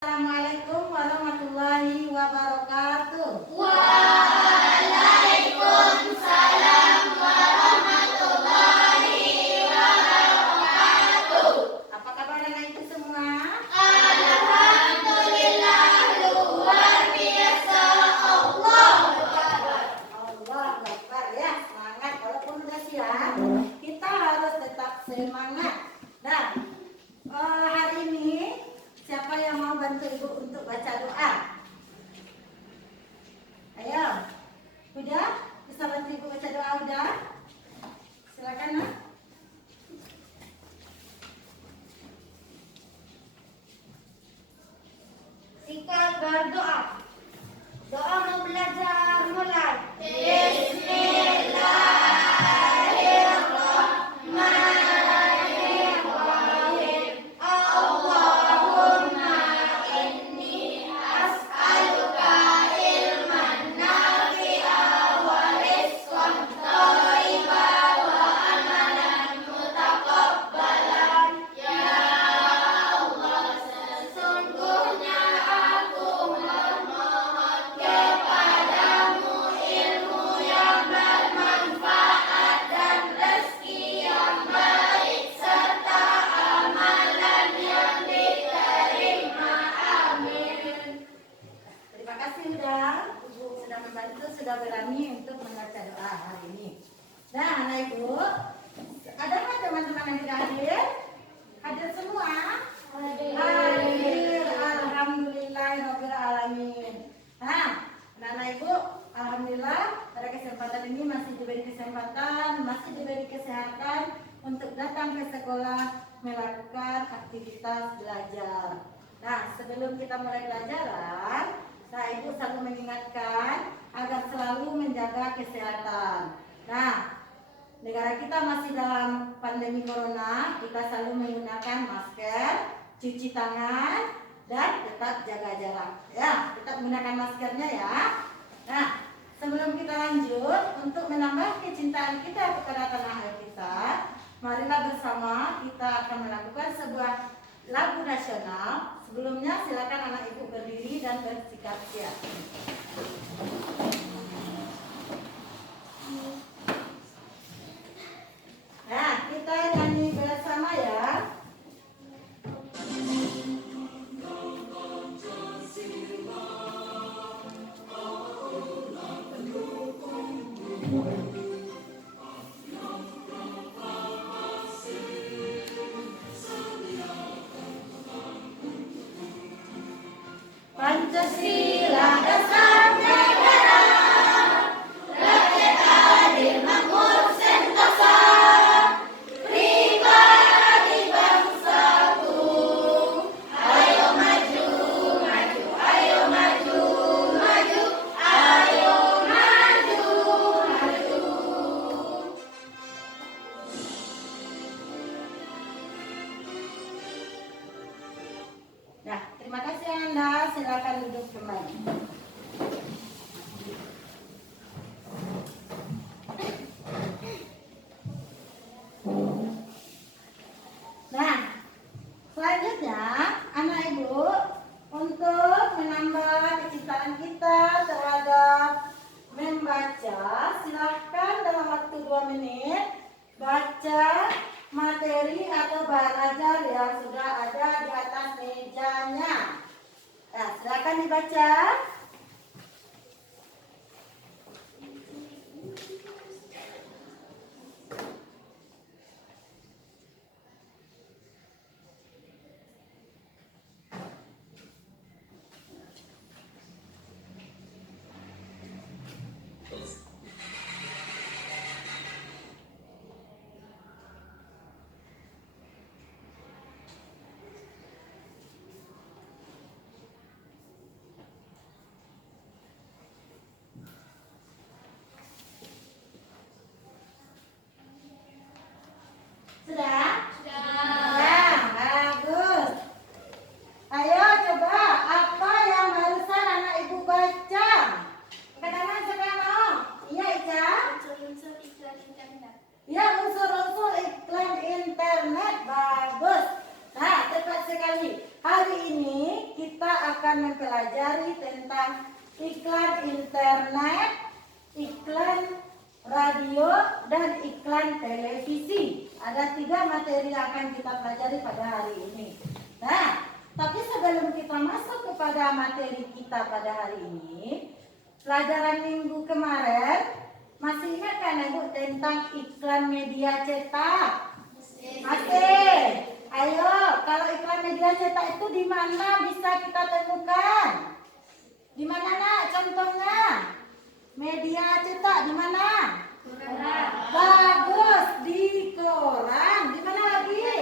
Assalamualaikum warahmatullahi wabarakatuh. Waalaikumsalam warahmatullahi wabarakatuh. Apa kabar anak ibu semua? Alhamdulillah luar biasa. Allah Akbar. Allah Akbar ya, semangat walaupun udah siang, kita harus tetap semangat. Nah, hari ini siapa yang mau bantu ibu untuk baca doa? Ayo, udah? Bisa bantu ibu baca doa udah? Silakan nak. Singkat berdoa. Doa mau belajar mulai. Bismillahirrahmanirrahim. Allahumma inni as'aluka ilman nafi'a wa rizqan thayyiban wa amalan mutaqabbalan. Ya Allah, sesungguhnya aku memohon kepadamu ilmu yang bermanfaat dan rezeki yang baik serta amalan yang diterima. Amin. Terima kasih udah, ibu sudah membantu, sudah berani untuk membaca doa hari ini. Nah, anak ibu, ada nggak teman-teman yang tidak hadir? Hadir semua? Hadir. Alhamdulillahirabbil alamin. Nah, anak ibu, alhamdulillah pada kesempatan ini masih diberi kesempatan, masih diberi kesehatan untuk datang ke sekolah melakukan aktivitas belajar. Nah, sebelum kita mulai pelajaran, nah ibu selalu mengingatkan agar selalu menjaga kesehatan. Nah, negara kita masih dalam pandemi corona, kita selalu menggunakan masker, cuci tangan, dan tetap jaga jarak. Ya, tetap menggunakan maskernya ya. Nah, sebelum kita lanjut, untuk menambah kecintaan kita kepada tanah air kita, marilah bersama kita akan melakukan sebuah lagu nasional. Sebelumnya silakan anak ibu berdiri dan bersikap siap. Nah, kita nyanyi bersama ya. Pancasila dasar negara, rakyat adil makmur sentosa, pribadi bangsaku. Ayo maju, maju, ayo maju, maju, ayo maju, maju. Nah, terima kasih Anda. Silakan duduk kembali. Nah, selanjutnya anak ibu untuk menambah kecintaan kita terhadap membaca, silahkan dalam waktu 2 menit baca materi atau bahan ajar yang sudah ada di atas mejanya. Nah, silakan dibaca. akan mempelajari tentang iklan internet, iklan radio, dan iklan televisi. Ada 3 materi yang akan kita pelajari pada hari ini. Nah, tapi sebelum kita masuk kepada materi kita pada hari ini, pelajaran minggu kemarin, masih ingat kan Ibu tentang iklan media cetak? Masih. Ayo, kalau iklan media cetak itu di mana bisa kita temukan? Di mana nak contohnya? Media cetak di mana? Bagus, di koran. Di mana lagi?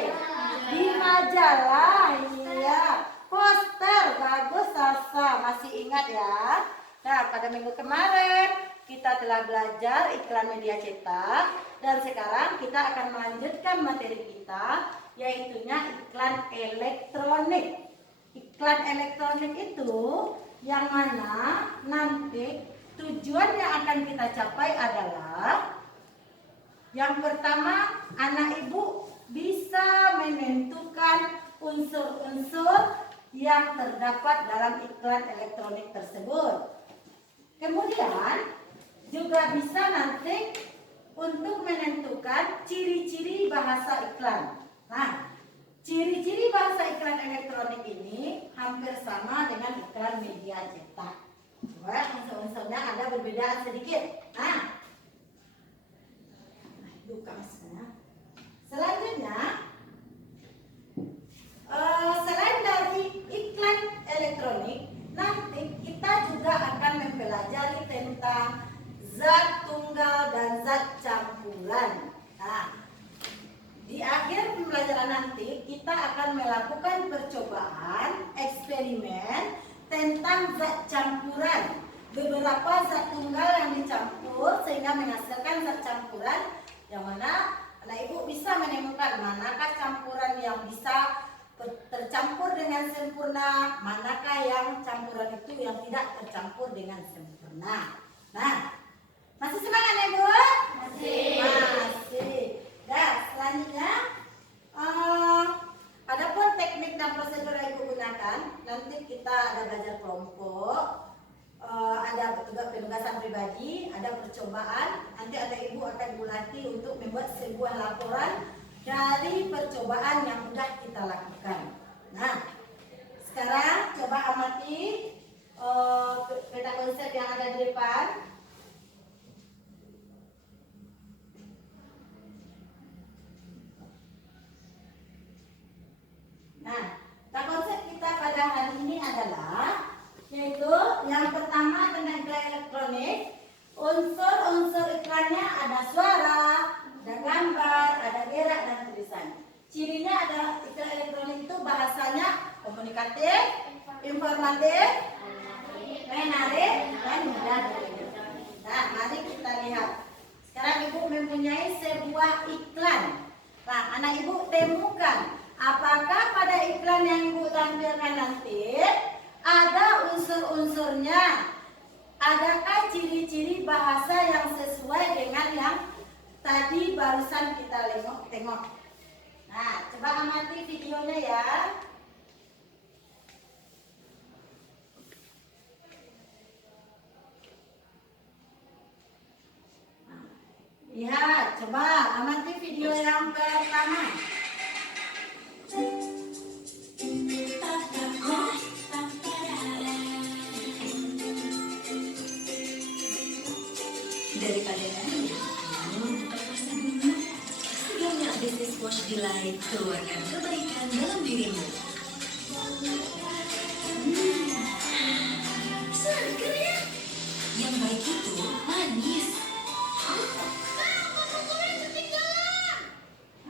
Di majalah. Iya. Poster. Bagus, Sasa. Masih ingat ya? Nah, pada minggu kemarin kita telah belajar iklan media cetak dan sekarang kita akan melanjutkan materi kita, yaitunya iklan elektronik. Iklan elektronik itu yang mana nanti tujuan yang akan kita capai adalah yang pertama, anak ibu bisa menentukan unsur-unsur yang terdapat dalam iklan elektronik tersebut. Kemudian juga bisa nanti untuk menentukan ciri-ciri bahasa iklan. Nah, ciri-ciri bahasa iklan elektronik ini hampir sama dengan iklan media cetak. Coba unsur-unsurnya ada perbedaan sedikit. Nah, buka maksudnya. Selanjutnya, selain dari iklan elektronik, nanti kita juga akan mempelajari tentang zat tunggal dan zat campuran. Nah, di akhir pembelajaran nanti kita akan melakukan percobaan eksperimen tentang zat campuran. Beberapa zat tunggal yang dicampur sehingga menghasilkan zat campuran yang mana anak ibu bisa menemukan manakah campuran yang bisa tercampur dengan sempurna, manakah yang campuran itu yang tidak tercampur dengan sempurna. Nah, masih semangat ya Bu? Masih. Nah, selanjutnya adapun teknik dan prosedur yang ibu gunakan, nanti kita ada belajar kelompok, ada penugasan pribadi, ada percobaan. Nanti ada ibu akan dilatih untuk membuat sebuah laporan dari percobaan yang sudah kita lakukan. Nah, sekarang coba amati peta konsep yang ada di depan. Nah, peta konsep kita pada hari ini adalah, yaitu yang pertama tentang iklan elektronik. Unsur-unsur iklannya ada suara, ada gambar, ada gerak dan tulisan. Cirinya ada iklan elektronik itu bahasanya komunikatif, informatif, menarik, dan mudah dimengerti. Nah, mari kita lihat. Sekarang ibu mempunyai sebuah iklan. Nah, anak ibu temukan apakah pada iklan yang ibu tampilkan nanti ada unsur-unsurnya. Adakah ciri-ciri bahasa yang sesuai dengan yang tadi barusan kita tengok. Nah, coba amati videonya ya. Lihat, coba amati video yang pertama. Daripada nanya, buka puasa dulu. Segarnya Business Wash Delight, keluarkan kebaikan dalam dirimu. Seger ya? Yang baik itu manis.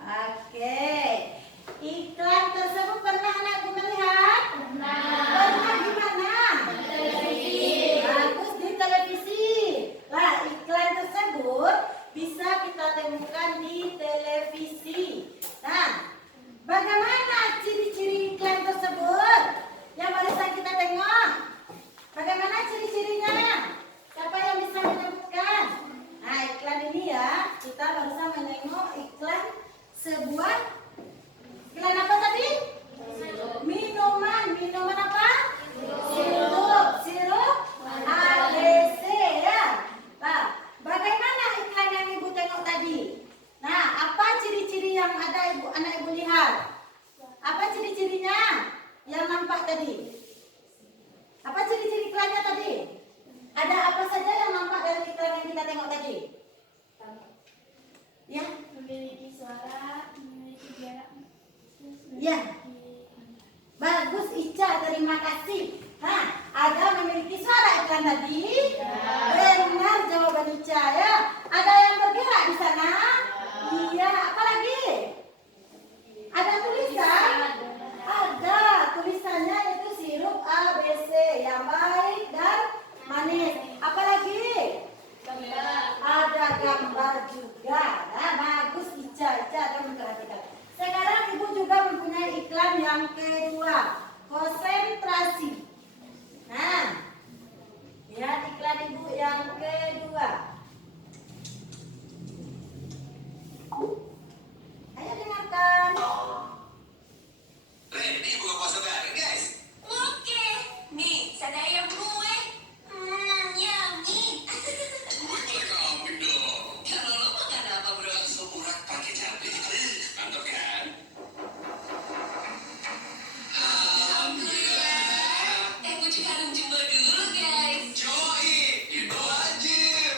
Oke, iklan tersebut pernah anakku melihat? Pernah di mana? Bagus, di televisi. Nah, iklan tersebut bisa kita temukan di televisi. Nah, bagaimana ciri-ciri terima kasih. Nah, ada memiliki suara iklan tadi? Benar jawaban Ica ya. Ada yang bergerak di sana? Iya, apa lagi? Ada tulisan? Ada tulisannya itu sirup ABC yang baik dan manis. Apa lagi? Ada gambar juga. Nah, bagus Ica ada memperhatikan. Sekarang Ibu juga mempunyai iklan yang kedua, konsentrasi. Nah, lihat iklan Ibu yang kedua. Ayo dengarkan. Ready buka puasa bareng guys? Oke, nih sana ayam gue. Yummy. Gue boleh kambing dong. Kalau lo makan apa bro? Sop urat pakai cabai. Mantap kan? Alhamdulillah. Gue juga harus jumbo dulu guys. Joy, itu wajib.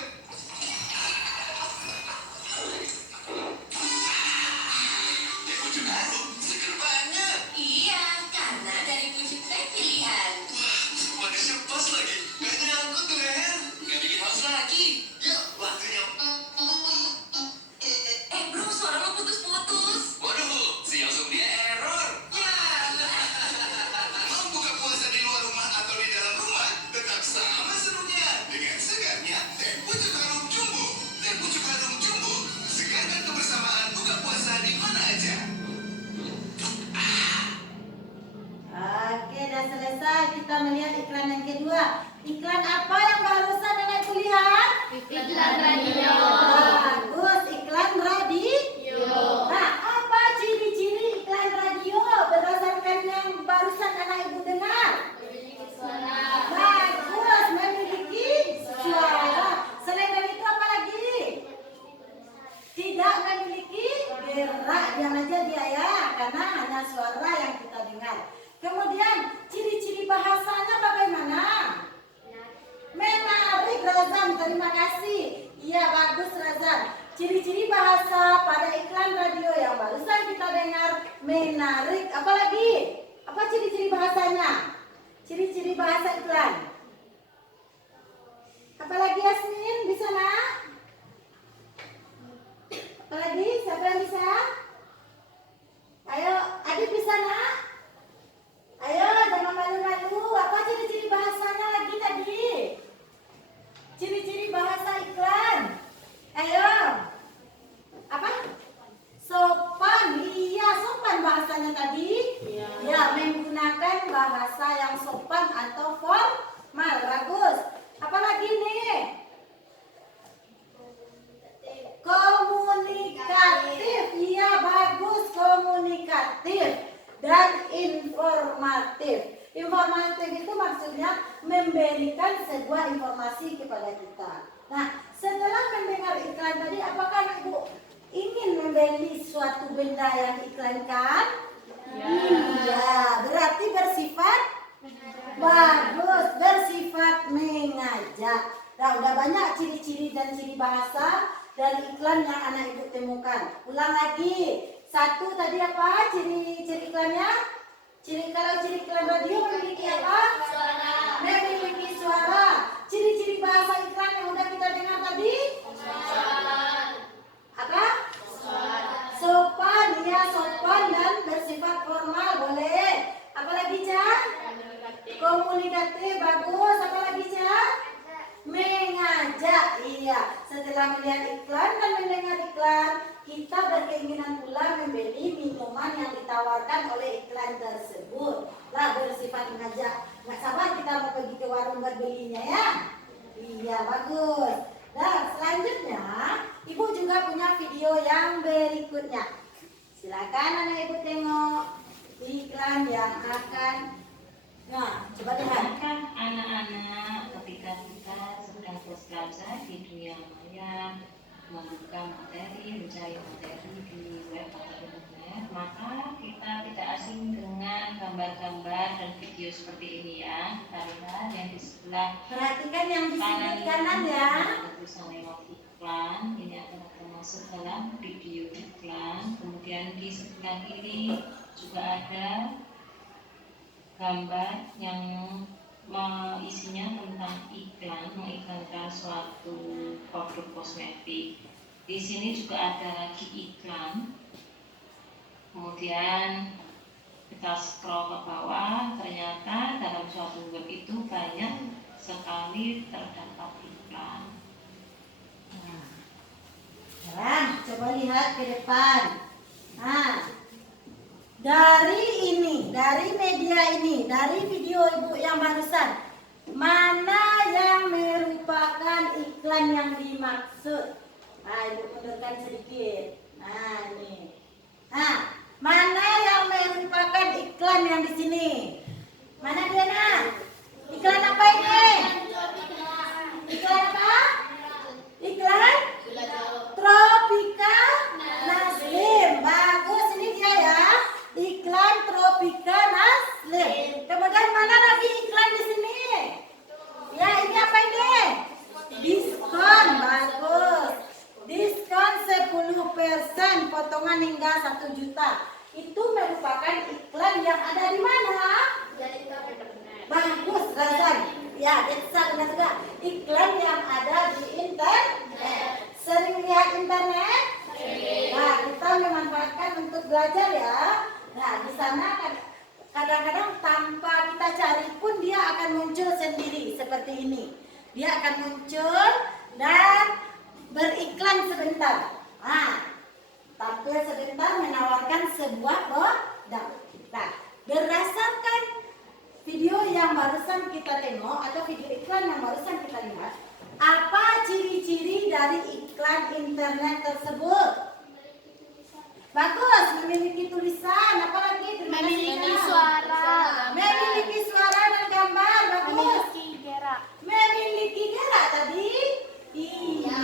Gue juga harus seger banget. Iya, karena dari pucuk teh pilihan. Manisnya pas lagi. Gak nyangkut tuh leher. Gak bikin haus lagi. Yuk, waktunya. Bro, suara lo putus-putus. Waduh, si Yosung dia error. Ya. Mau buka puasa di luar rumah atau di dalam rumah, tetap sama serunya dengan segarnya teh pucuk harum jumbo. Teh pucuk harum jumbo, segarkan kebersamaan buka puasa di mana aja. Oke, dan selesai kita melihat iklan yang kedua. Iklan apa yang barusan Nenek lihat? Iklan radio. Bagus, iklan radio. Nah, apa ciri-ciri iklan radio berdasarkan yang barusan anak Ibu dengar? Bagus, memiliki suara. Selain dari itu apa lagi? Tidak memiliki gerak, diam aja dia ya, karena hanya suara yang kita dengar. Kemudian ciri-ciri bahasanya bagaimana? Menarik Razan, terima kasih. Iya bagus Razan. Ciri-ciri bahasa pada iklan radio yang barusan kita dengar menarik. Apa lagi? Apa ciri-ciri bahasanya? Ciri-ciri bahasa iklan. Apa lagi Yasmin di sana? Apa lagi? Siapa yang bisa? Ayo, Adit di sana. Ayo, jangan malu-malu. Apa ciri-ciri bahasanya lagi tadi? Ciri-ciri bahasa iklan. Ayo. Apa? Sopan. Iya, sopan bahasanya tadi. Ya, menggunakan bahasa yang sopan atau formal. Bagus. Apa lagi nih? Komunikatif. Iya, bagus. Komunikatif dan informatif. Informatif itu maksudnya memberikan sebuah informasi kepada kita. Nah, setelah mendengar iklan tadi, apakah Ibu ingin membeli suatu benda yang diiklankan? Iya, berarti bersifat bagus, bersifat mengajak. Nah, udah banyak ciri-ciri dan ciri bahasa dari iklan yang anak Ibu temukan. Ulang lagi. Satu tadi apa? Ciri-ciri iklannya? Kalau ciri iklan radio memiliki apa? Memiliki suara. Ciri-ciri bahasa iklan yang udah kita dengar tadi? Apa? Sopan, ya sopan dan bersifat formal, boleh. Apa lagi, Cak? Komunikatif, bagus. Apa lagi, Cak? Mengajak, iya. Setelah melihat iklan dan mendengar iklan, kita berkeinginan pula membeli minuman yang ditawarkan oleh iklan tersebut. Lah, bersifat mengajak. Nggak sabar kita mau pergi ke warung buat belinya ya. Iya, bagus. Nah, selanjutnya Ibu juga punya video yang berikutnya. Silakan anak Ibu tengok iklan yang akan. Nah, coba lihat. Kan anak-anak ketika kita sedang berbelanja di dunia maya, membuka materi, mencari materi di web atau internet, maka kita tidak asing dengan gambar-gambar dan video seperti ini ya. Kita lihat yang di sebelah Perhatikan yang di sudut kanan ya. ada tulisan lewat iklan, ini akan termasuk dalam video iklan. Kemudian di sebelah kiri juga ada gambar yang isinya tentang iklan, mengiklankan suatu produk kosmetik. Di sini juga ada lagi iklan. Kemudian kita scroll ke bawah, ternyata dalam suatu web itu banyak sekali terdapat iklan. Nah, sekarang coba lihat ke depan. Nah, dari media ini, dari video ibu yang barusan, mana yang merupakan iklan yang dimaksud? Nah, ibu mundurkan sedikit. Nah, ini. Nah, mana yang merupakan iklan yang di sini? Mana dia, nak? Iklan apa ini? Iklan apa? Iklan Tropika Naslim. Bagus, ini dia ya. Iklan Tropika Naslim. Kemudian mana lagi iklan di sini? Ya, ini apa ini? Diskon. Bagus. Diskon 10%, potongan hingga 1 juta. Itu merupakan iklan yang ada di mana? Bagus, Razan. Ya, bisa benar juga. Iklan yang ada di internet. Sering lihat internet? Nah, kita memanfaatkan untuk belajar ya. Nah, di sana kadang-kadang tanpa kita cari pun dia akan muncul sendiri seperti ini. Dia akan muncul dan beriklan sebentar. Nah, tampil sebentar menawarkan sebuah produk. Nah, berdasarkan video yang barusan kita tengok atau video iklan yang barusan kita lihat, apa ciri-ciri dari iklan internet tersebut? Bagus, memiliki tulisan, apalagi Memiliki suara. memiliki suara dan gambar. Bagus. Memiliki gerak. Memiliki gerak tadi? Iya,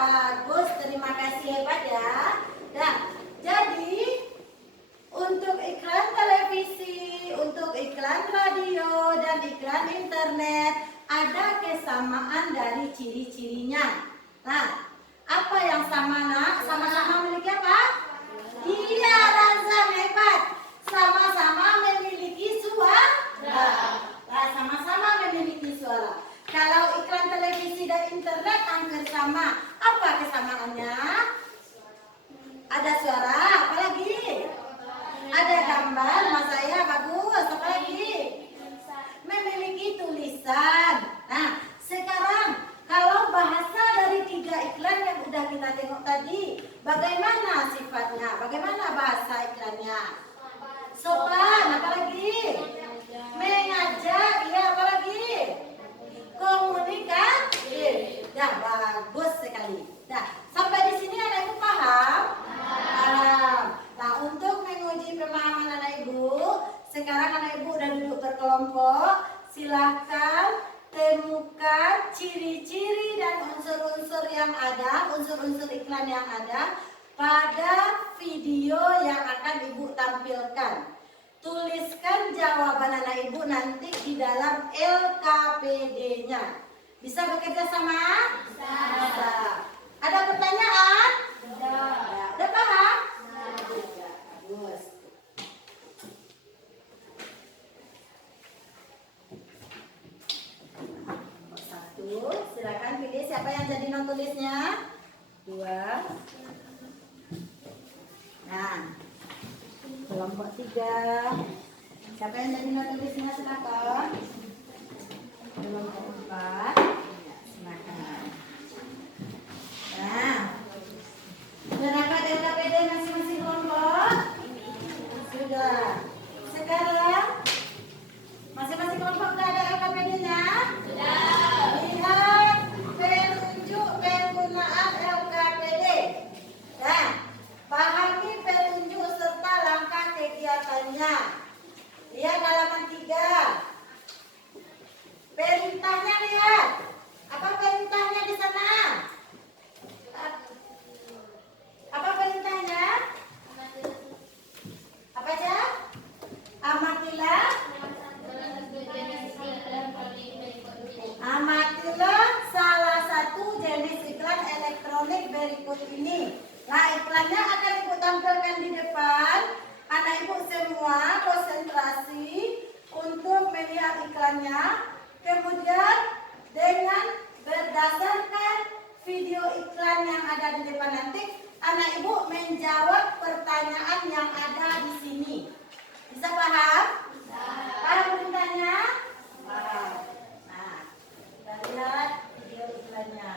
bagus. Terima kasih, hebat ya. Nah, jadi untuk iklan televisi, untuk iklan radio, dan iklan internet ada kesamaan dari ciri-cirinya. Nah, apa yang sama, nak? Sama-sama memiliki apa? Iya, Razan, hebat. Sama-sama memiliki suara. Nah, sama-sama memiliki suara. Kalau iklan televisi dan internet hampir sama. Apa kesamaannya? Ada suara, apalagi? Ada gambar, mas saya bagus, apalagi? Memiliki tulisan. Nah, sekarang kalau bahasa dari 3 iklan yang udah kita tengok tadi, bagaimana sifatnya? Bagaimana bahasa iklannya? Sopan, apalagi? Mengajak, ya apalagi? Komunikasi. Dah, bagus sekali. Dah, sampai di sini anak ibu paham? Paham. Nah, untuk menguji pemahaman anak ibu, sekarang anak ibu udah duduk berkelompok. Silakan temukan ciri-ciri dan unsur-unsur yang ada, unsur-unsur iklan yang ada pada video yang akan ibu tampilkan. Tuliskan jawaban anak ibu nanti di dalam LKPD-nya. Bisa bekerja sama? Bisa. Ada pertanyaan? Udah paham? Bagus. Silakan pilih siapa yang jadi non tulisnya. 2. Nah, kelompok 3. Siapa yang jadi non tulisnya, silakan. Kelompok 4. Ya, silakan. Nah, berangkat LKPD masing-masing kelompok. Sudah. Sekarang masing-masing kelompok sudah ada LKPD-nya? Lihat penunjuk penggunaan LKPD. Nah, pahami penunjuk serta langkah kegiatannya. Lihat halaman 3. Perintahnya lihat. Apa perintahnya di sana? Apa perintahnya? Apa aja? Amatilah. Amatilah salah satu jenis iklan elektronik berikut ini. Nah, iklannya akan ibu tampilkan di depan. Anak ibu semua konsentrasi untuk semuanya. Kemudian dengan berdasarkan video iklan yang ada di depan nanti, anak ibu menjawab pertanyaan yang ada di sini. Bisa paham? Paham perintahnya? Paham. Nah, kita lihat video iklannya.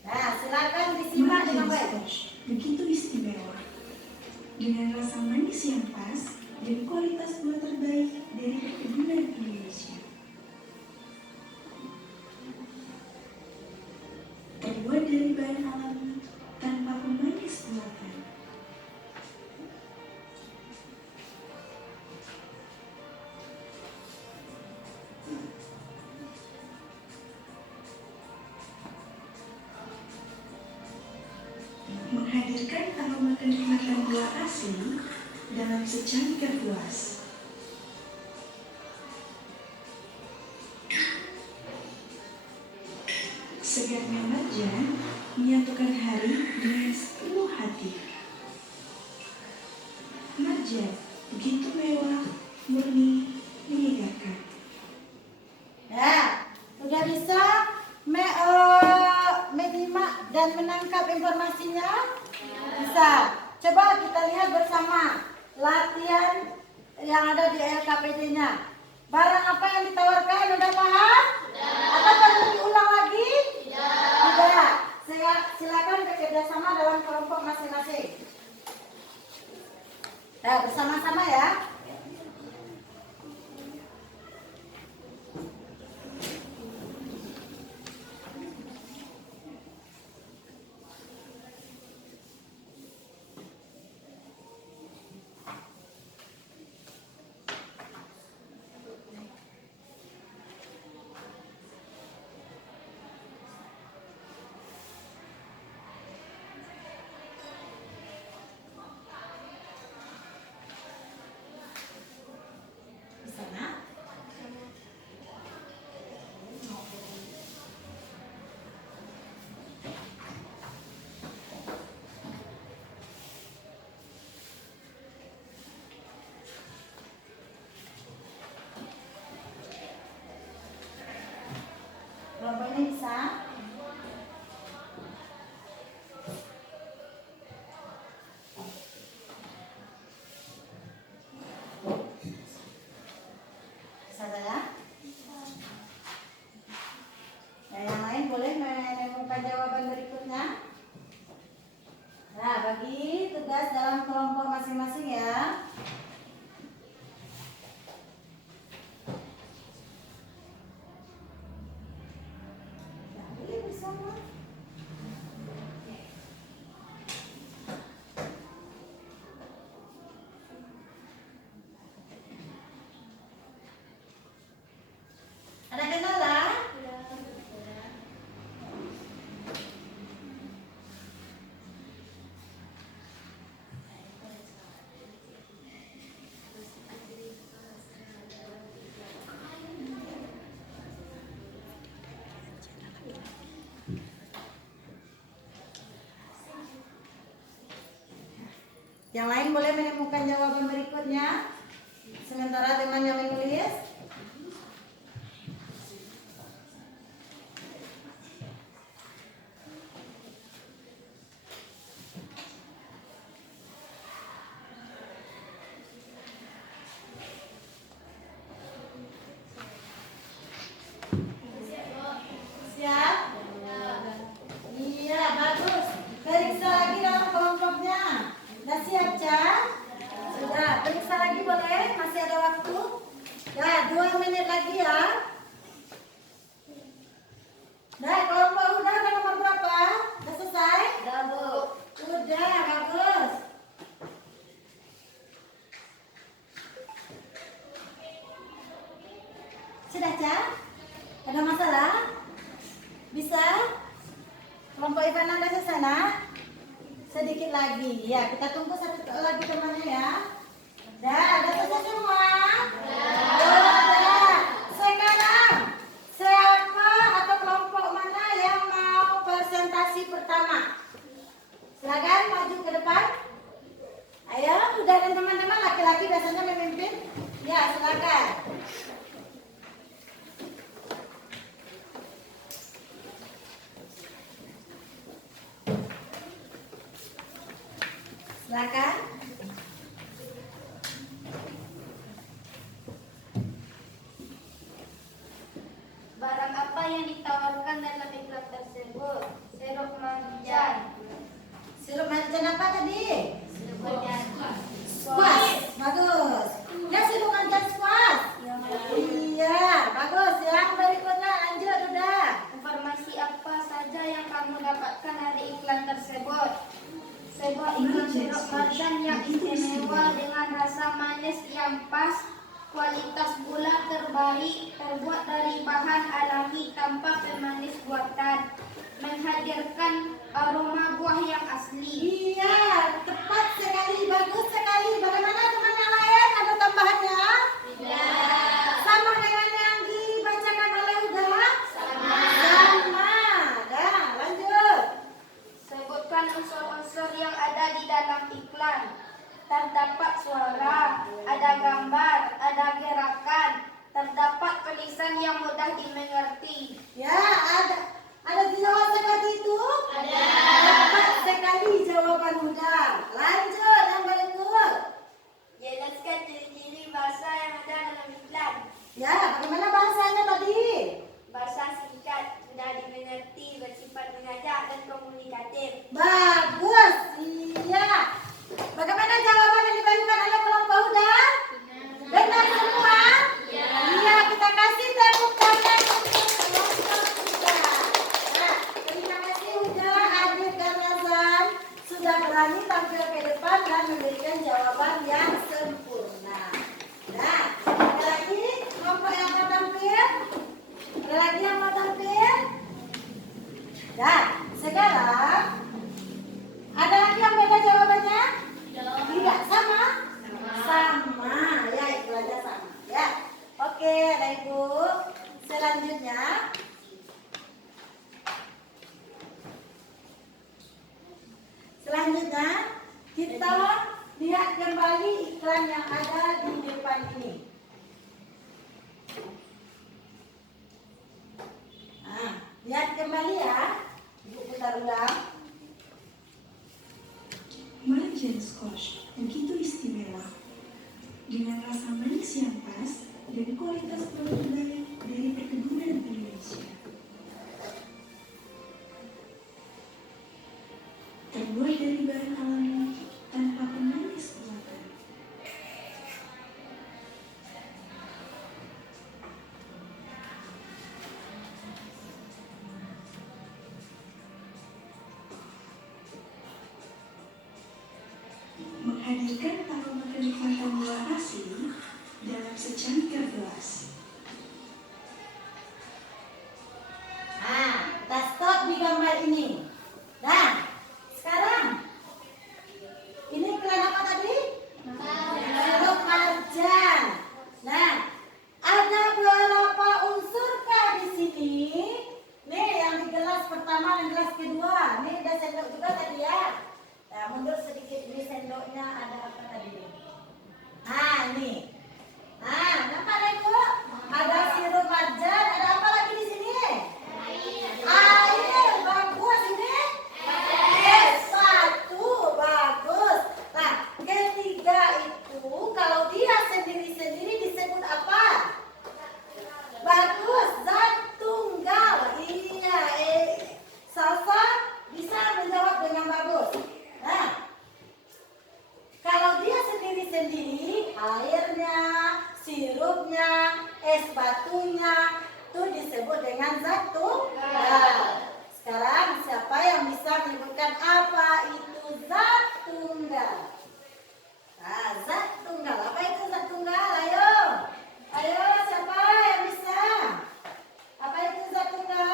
Nah, silakan disimak dengan baik. Begitu istimewa. Dengan rasa manis yang pas dan kualitas buah terbaik dari perkebunan Indonesia. Terbuat dari bahan alami tanpa pemanis buatan. Menghadirkan aroma kenikmatan buah asli dalam secangkir gelas. Segarnya marjan menyatukan hari dengan sepenuh hati. Marjan begitu mewah, murni, menyegarkan. Ya, sudah bisa menyimak dan menangkap informasinya? Bisa. Coba kita lihat bersama latihan yang ada di LKPD-nya. Barang apa yang ditawarkan? Udah paham? Atau perlu diulang lagi? Tidak. Silakan bekerja sama dalam kelompok masing-masing. Nah, bersama-sama ya. Kelompok ini bisa? Bisa ya? Nah, yang lain boleh menemukan jawaban berikutnya. Nah, bagi tugas dalam kelompok masing-masing ya. Ada kendala? Yang lain boleh menemukan jawaban berikutnya. Sementara teman yang menulis. Siap? Iya, bagus. Periksa lagi dalam kelompoknya. Sudah siap, Cak? Sudah. Periksa lagi boleh? Masih ada waktu? Ya, 2 menit lagi ya. Nah, kelompok udah ada nomor berapa? Udah selesai? Udah, Bu. Udah, bagus. Sudah, Cak? Ada masalah? Bisa? Kelompok Ivan Anda ke sana? Sedikit lagi. Ya, kita tunggu satu lagi temannya ya. Dah, ada selesai semua? Udah. Sekarang, siapa atau kelompok mana yang mau presentasi pertama? Silakan maju ke depan. Silakan. Barang apa yang ditawarkan dalam iklan tersebut? Sirup marjan. Sirup marjan apa tadi? Sirup marjan. Squash. Bagus. Ya, sirup marjan squash. Iya, bagus. Yang berikutnya lanjut udah. Informasi apa saja yang kamu dapatkan dari iklan tersebut? Sebuah iklan sirup marjan yang istimewa dengan rasa manis yang pas, kualitas gula terbaik, terbuat dari bahan alami tanpa pemanis buatan, menghadirkan aroma buah yang asli. Iya, tepat sekali, bagus sekali. Bagaimana teman yang lain? Ada tambahannya? Sama dengan yang dibacakan oleh Uda? Sama. Ya, lanjut. Sebutkan unsur-unsur yang ada di dalam iklan. Terdapat suara, ada gambar, ada gerakan, terdapat tulisan yang mudah dimengerti. Ya, ada jawab seperti itu? Ada. Tepat sekali jawaban Uda. Lanjut yang berikut. Jelaskan ciri-ciri bahasa yang ada dalam iklan. Ya, bagaimana bahasanya tadi? Bahasa singkat, mudah dimengerti, bersifat mengajak dan komunikatif. Bagus, iya. Bagaimana jawaban yang diberikan oleh kelompok Uda? Benar semua? Iya, kita kasih tepuk tangan untuk kelompok Uda. Nah, terima kasih Uda, Adit dan Nazan sudah berani tampil ke depan dan memberikan jawaban yang sempurna. Nah, ada lagi kelompok yang mau tampil? Ada lagi yang mau tampil? Nah, sekarang ada lagi yang beda jawabannya? Tidak sama? Sama. Ya, itu aja sama. Ya. Oke, ada Ibu. Selanjutnya. Selanjutnya, kita lihat kembali iklan yang ada di depan ini. Nah, lihat kembali ya. Ibu putar ulang. Marjan squash begitu istimewa. Dengan rasa manis yang pas dan kualitas buah terbaik dari perkebunan Indonesia. Terbuat dari bahan alami tanpa pemanis buatan. Menghadirkan aroma kenikmatan buah asli dalam secangkir gelas. Nah, kita stop di gambar ini. Nah, sekarang ini iklan apa tadi? Sirup marjan. Nah, ada berapa unsurkah di sini? Nih yang di gelas pertama dan gelas kedua. Nih ada sendok juga tadi ya. Nah, mundur sedikit ini sendoknya ada apa tadi? Nah, ini. Nah, nampak ada Ibu? Ada sirup marjan, ada apa lagi di sini? Air, bagus ini. Satu, bagus. Nah, ketiga itu kalau dia sendiri-sendiri disebut apa? Bagus, zat tunggal. Iya, Salsa bisa menjawab dengan bagus. Nah, kalau dia sendiri-sendiri, airnya, sirupnya, es batunya, itu disebut dengan zat tunggal. Sekarang siapa yang bisa menyebutkan apa itu zat tunggal? Nah, zat tunggal. Apa itu zat tunggal? Ayo. Ayo, siapa yang bisa? Apa itu zat tunggal?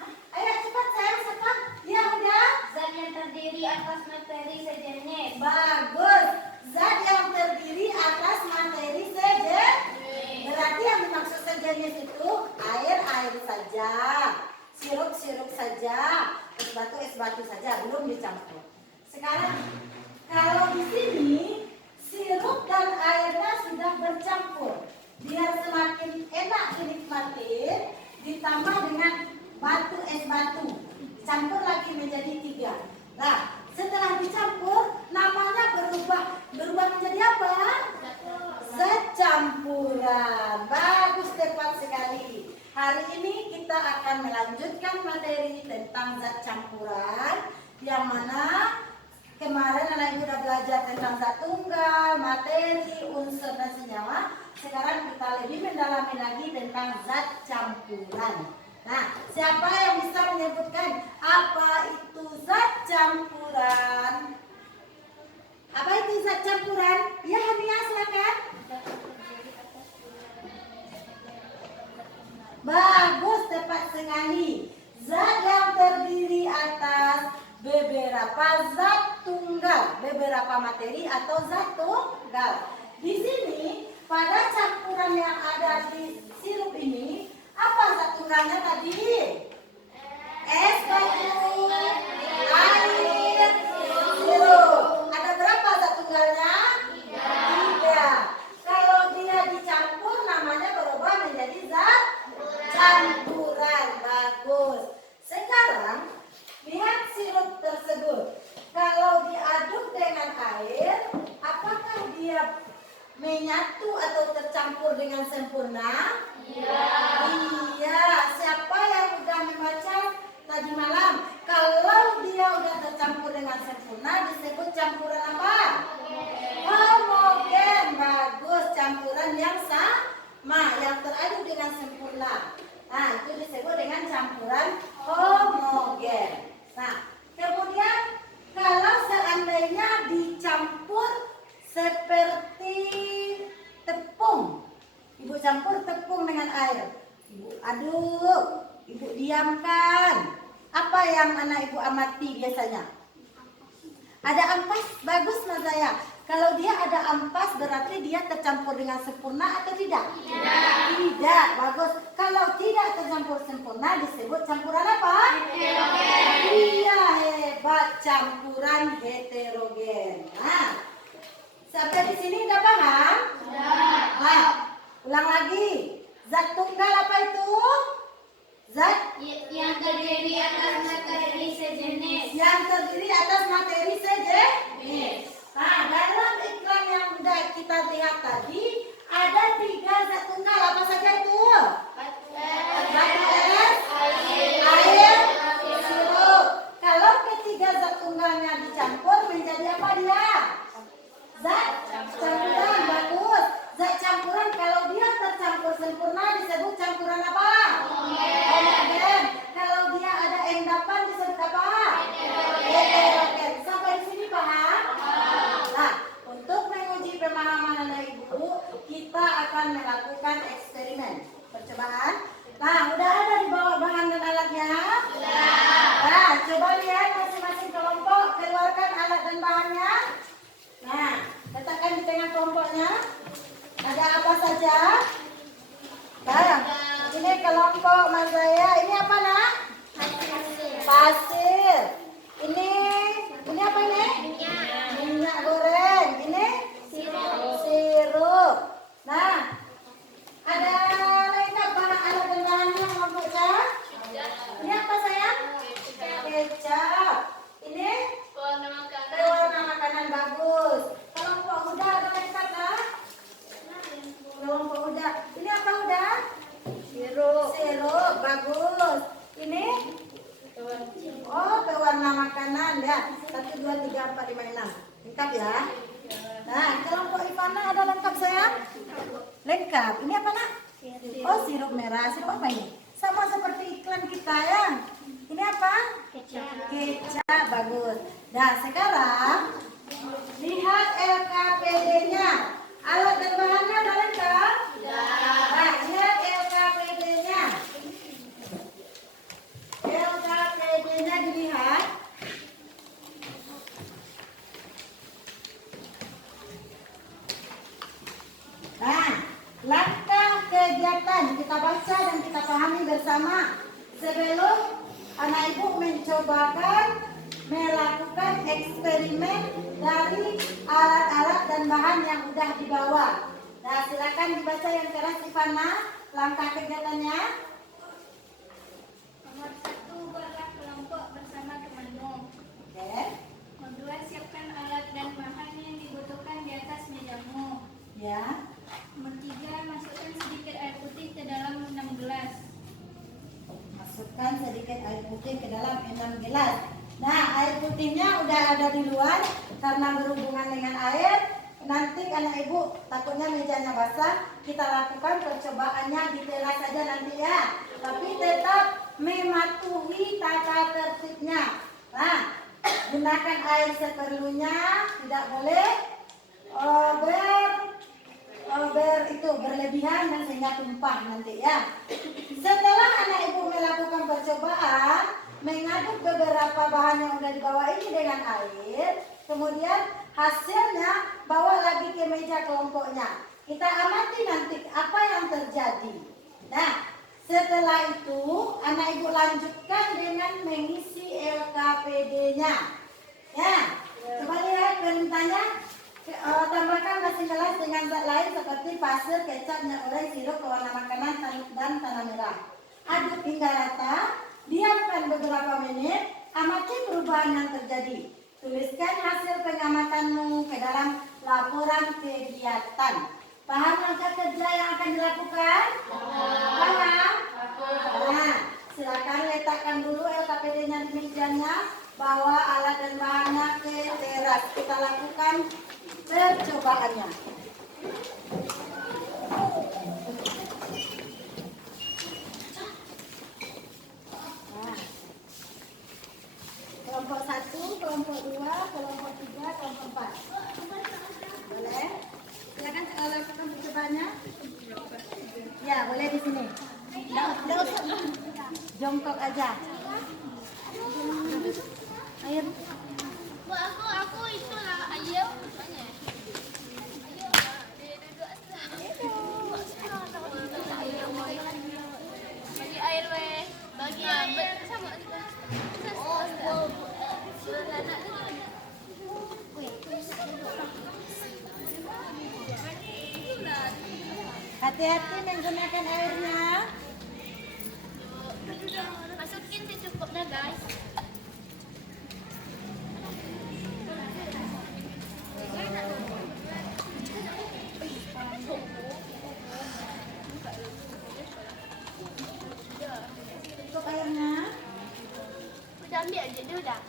Hah? Ayo cepat sayang, siapa? Ya udah. Zat yang terdiri atas materi sejenis. Bagus. Zat yang terdiri atas materi sejenis. Berarti yang dimaksud sejenis itu air saja, sirup saja, es batu saja, belum dicampur. Sekarang kalau di sini sirup dan airnya sudah bercampur. Biar semakin enak dinikmati, ditambah dengan es batu. Campur lagi menjadi 3. Nah, Setelah dicampur, namanya berubah menjadi apa? Zat campuran. Bagus, tepat sekali. Hari ini kita akan melanjutkan materi tentang zat campuran, yang mana kemarin anak ibu sudah belajar tentang zat tunggal, materi, unsur dan senyawa. Sekarang kita lebih mendalami lagi tentang zat campuran. Nah, siapa yang bisa menyebutkan apa itu zat campuran? Apa itu zat campuran? Ya, Hania, silakan. Bagus, tepat sekali. Zat yang terdiri atas beberapa zat tunggal, beberapa materi atau zat tunggal. Di sini pada campuran yang ada di sirup ini, apa zat tunggalnya tadi? Es batu, air, sirup. Ada berapa zat tunggalnya? 3. Kalau dia dicampur namanya berubah menjadi zat campuran. Bagus. Sekarang lihat sirup tersebut. Kalau diaduk dengan air, apakah dia menyatu atau tercampur dengan sempurna? Iya. Siapa yang sudah membaca tadi malam? Kalau dia sudah tercampur dengan sempurna disebut campuran apa? Homogen. Bagus. Campuran yang sama, yang teraduk dengan sempurna. Nah, itu disebut dengan campuran homogen. Nah, kemudian kalau seandainya dicampur seperti tepung, ibu campur tepung dengan air, ibu aduk, ibu diamkan. Apa yang anak ibu amati biasanya? Ada ampas. Bagus, Mas Zaya. Kalau dia ada ampas berarti dia tercampur dengan sempurna atau tidak? Tidak. Bagus. Kalau tidak tercampur sempurna disebut campuran apa? Heterogen. Iya, hebat. Campuran heterogen. Nah, sampai di sini udah paham? Sudah. Nah, ulang lagi. Zat tunggal apa itu? Zat yang terdiri atas materi sejenis. yang terdiri atas materi sejenis. Nah, dalam iklan yang sudah kita lihat tadi, ada 3 zat tunggal. Apa saja itu? Batu es, air, sirup. Kalau ketiga zat tunggalnya dicampur menjadi apa dia? Zat campuran. Bagus. Zat campuran kalau dia tercampur sempurna disebut campuran apa? Homogen. Kalau dia ada endapan disebut apa? Heterogen. Sampai di sini paham? Nah, untuk menguji pemahaman anak ibu, kita akan melakukan eksperimen percobaan. Nah, udah ada di bawah bahan dan alatnya? Nah, coba lihat masing-masing kelompok, keluarkan alat dan bahannya. Nah, letakkan di tengah kelompoknya. Ada apa saja? Nah, ini kelompok Mas Zaya. Ini apa, Nak? Pasir. Ini apa ini? Minyak goreng. Ini sirup. Nah, ada lengkap barang alat dan bahannya kelompoknya? Ini apa, sayang? Kecap. Ini pewarna makanan. Bagus. Kelompok udah ada lengkap, Kak? Kelompok udah. Ini apa udah? Sirup. Bagus. Ini? Oh, pewarna makanan ya. 1, 2, 3, 4, 5, 6. Lengkap ya. Nah, kelompok Ivana ada lengkap, sayang? Lengkap. Ini apa, Nak? Oh, sirup merah. Sirup apa ini? Sama seperti iklan kita ya. Ini apa? Kecap. Bagus. Nah, sekarang lihat LKPD-nya. Alat dan bahannya ada lengkap? Nah, lihat LKPD-nya. LKPD-nya dilihat. Nah, langkah kegiatan kita baca dan kita pahami bersama sebelum anak ibu mencobakan melakukan eksperimen dari alat-alat dan bahan yang sudah dibawa. Nah, silakan dibaca yang keras, Ivana, langkah kegiatannya. Nomor 1, buatlah kelompok bersama temanmu. Oke. putihnya udah ada di luar karena berhubungan dengan air. Nanti anak ibu takutnya mejanya basah, kita lakukan percobaannya di teras saja nanti ya. Tapi tetap mematuhi tata tertibnya. Nah, gunakan air seperlunya, tidak boleh berlebihan dan sehingga tumpah nanti ya. Setelah anak ibu melakukan percobaan, mengaduk beberapa bahan yang sudah dibawa ini dengan air, kemudian hasilnya bawa lagi ke meja kelompoknya. Kita amati nanti apa yang terjadi. Nah, setelah itu anak ibu lanjutkan dengan mengisi LKPD-nya. Ya, coba lihat perintahnya. Tambahkan mesin gelas dengan zat lain seperti pasir, kecap, minyak goreng, sirup, pewarna makanan, dan tanah merah. Aduk hingga rata, diamkan beberapa menit, amati perubahan yang terjadi. Tuliskan hasil pengamatanmu ke dalam laporan kegiatan. Paham langkah kerja yang akan dilakukan? Paham? Nah, silakan letakkan dulu LKPD-nya di mejanya, bawa alat dan bahannya ke teras. Kita lakukan percobaannya. Nah, kelompok 1, kelompok 2, kelompok 3, kelompok 4. Boleh? Silakan lakukan percobaannya. Ya, boleh di sini. Nggak usah. Jongkok aja. Ayo. Bu, aku itulah ayo. Bagi air weh. Bagi air sama juga. Hati-hati menggunakan airnya. Masukin secukupnya guys. Cukup airnya. Udah ambil aja dia udah.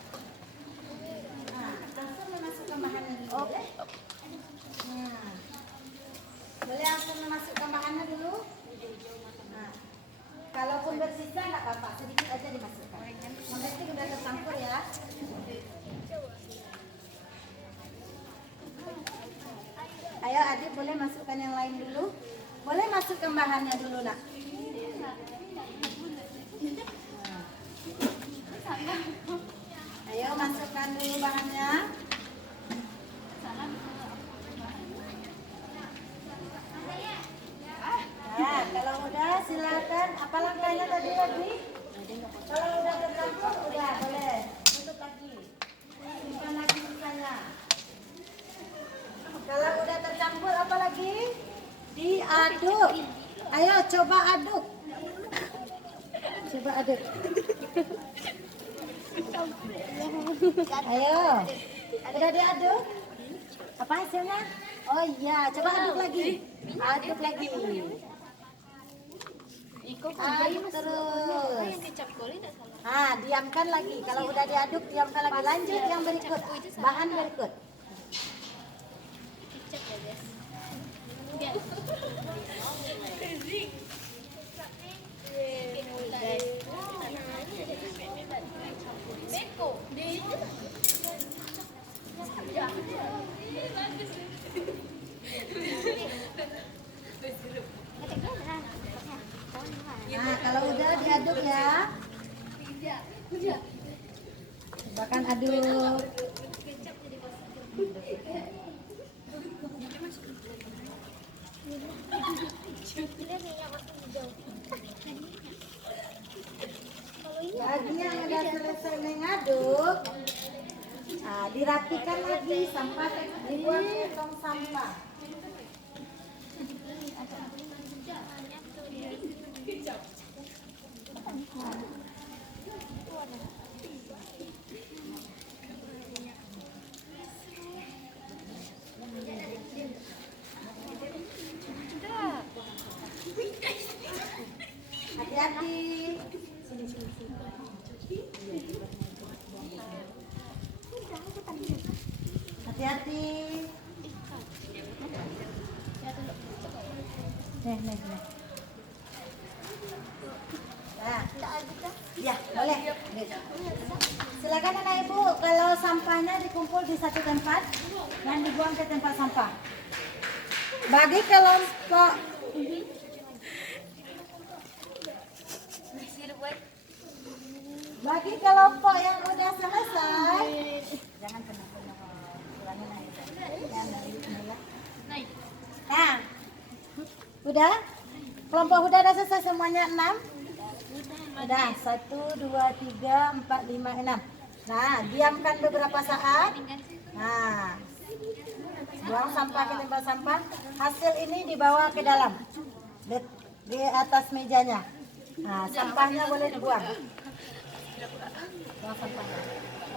Nah, langsung memasukkan bahannya dulu. Boleh? Nah, boleh langsung memasukkan bahannya dulu. Nah, kalaupun bersisa nggak apa-apa, sedikit aja dimasukkan. Yang penting udah tercampur ya. Ayo adik boleh masukkan yang lain dulu. Boleh masukkan bahannya dulu nak. Ayo masukkan dulu bahannya. Nah, kalau udah silakan. Apa langkahnya tadi lagi? Kalau udah tercampur udah boleh. Tutup lagi. Simpan lagi sisanya. Kalau udah tercampur apa lagi? Diaduk. Ayo coba aduk. Coba aduk. Ayo. Udah diaduk? Apa hasilnya? Oh iya, coba aduk lagi. Aduk lagi. Aduk terus. Nah, diamkan lagi. Kalau udah diaduk, diamkan lagi. Lanjut yang berikut. Bahan berikut. Nah, kalau udah diaduk ya. Bahkan aduk. Bagi yang udah selesai mengaduk, nah, dirapikan lagi sampah dibuang ke tong sampah. Hati-hati. Hati-hati. Nih. Nah. Ya, boleh. Silakan anak ibu, kalau sampahnya dikumpul di satu tempat dan dibuang ke tempat sampah. Bagi kelompok yang udah selesai, jangan pernah ulangi lagi. Nah, udah? Kelompok udah selesai semuanya 6? Udah, 1, 2, 3, 4, 5, 6. Nah, diamkan beberapa saat. Nah, buang sampah ke tempat sampah. Hasil ini dibawa ke dalam, di atas mejanya. Nah, sampahnya boleh dibuang. Buang sampahnya.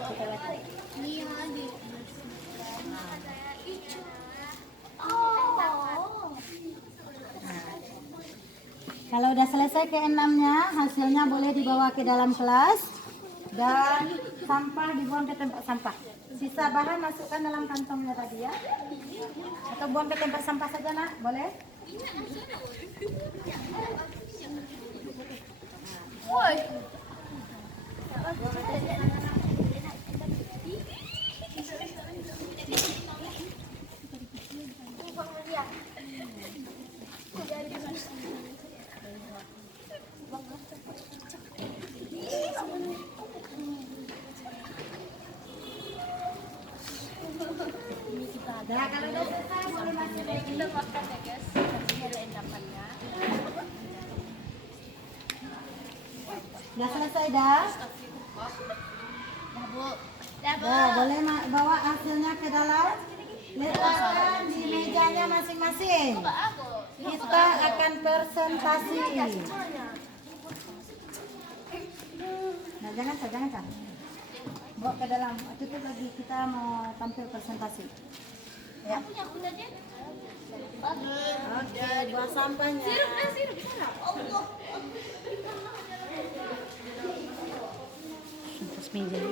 Kita lihat. Kalau udah selesai ke 6-nya, hasilnya boleh dibawa ke dalam kelas dan sampah dibuang ke tempat sampah. Sisa bahan masukkan dalam kantongnya tadi ya. Atau buang ke tempat sampah saja nak, boleh? Nah, kalau udah selesai boleh masuk lagi. Udah selesai dah? Nah, boleh bawa hasilnya ke dalam. Letakkan di mejanya masing-masing. Kita akan presentasi. Nah, jangan. Bawa ke dalam. Tutup lagi, kita mau tampil presentasi. Ya. Oke, buang sampahnya. Terus meja.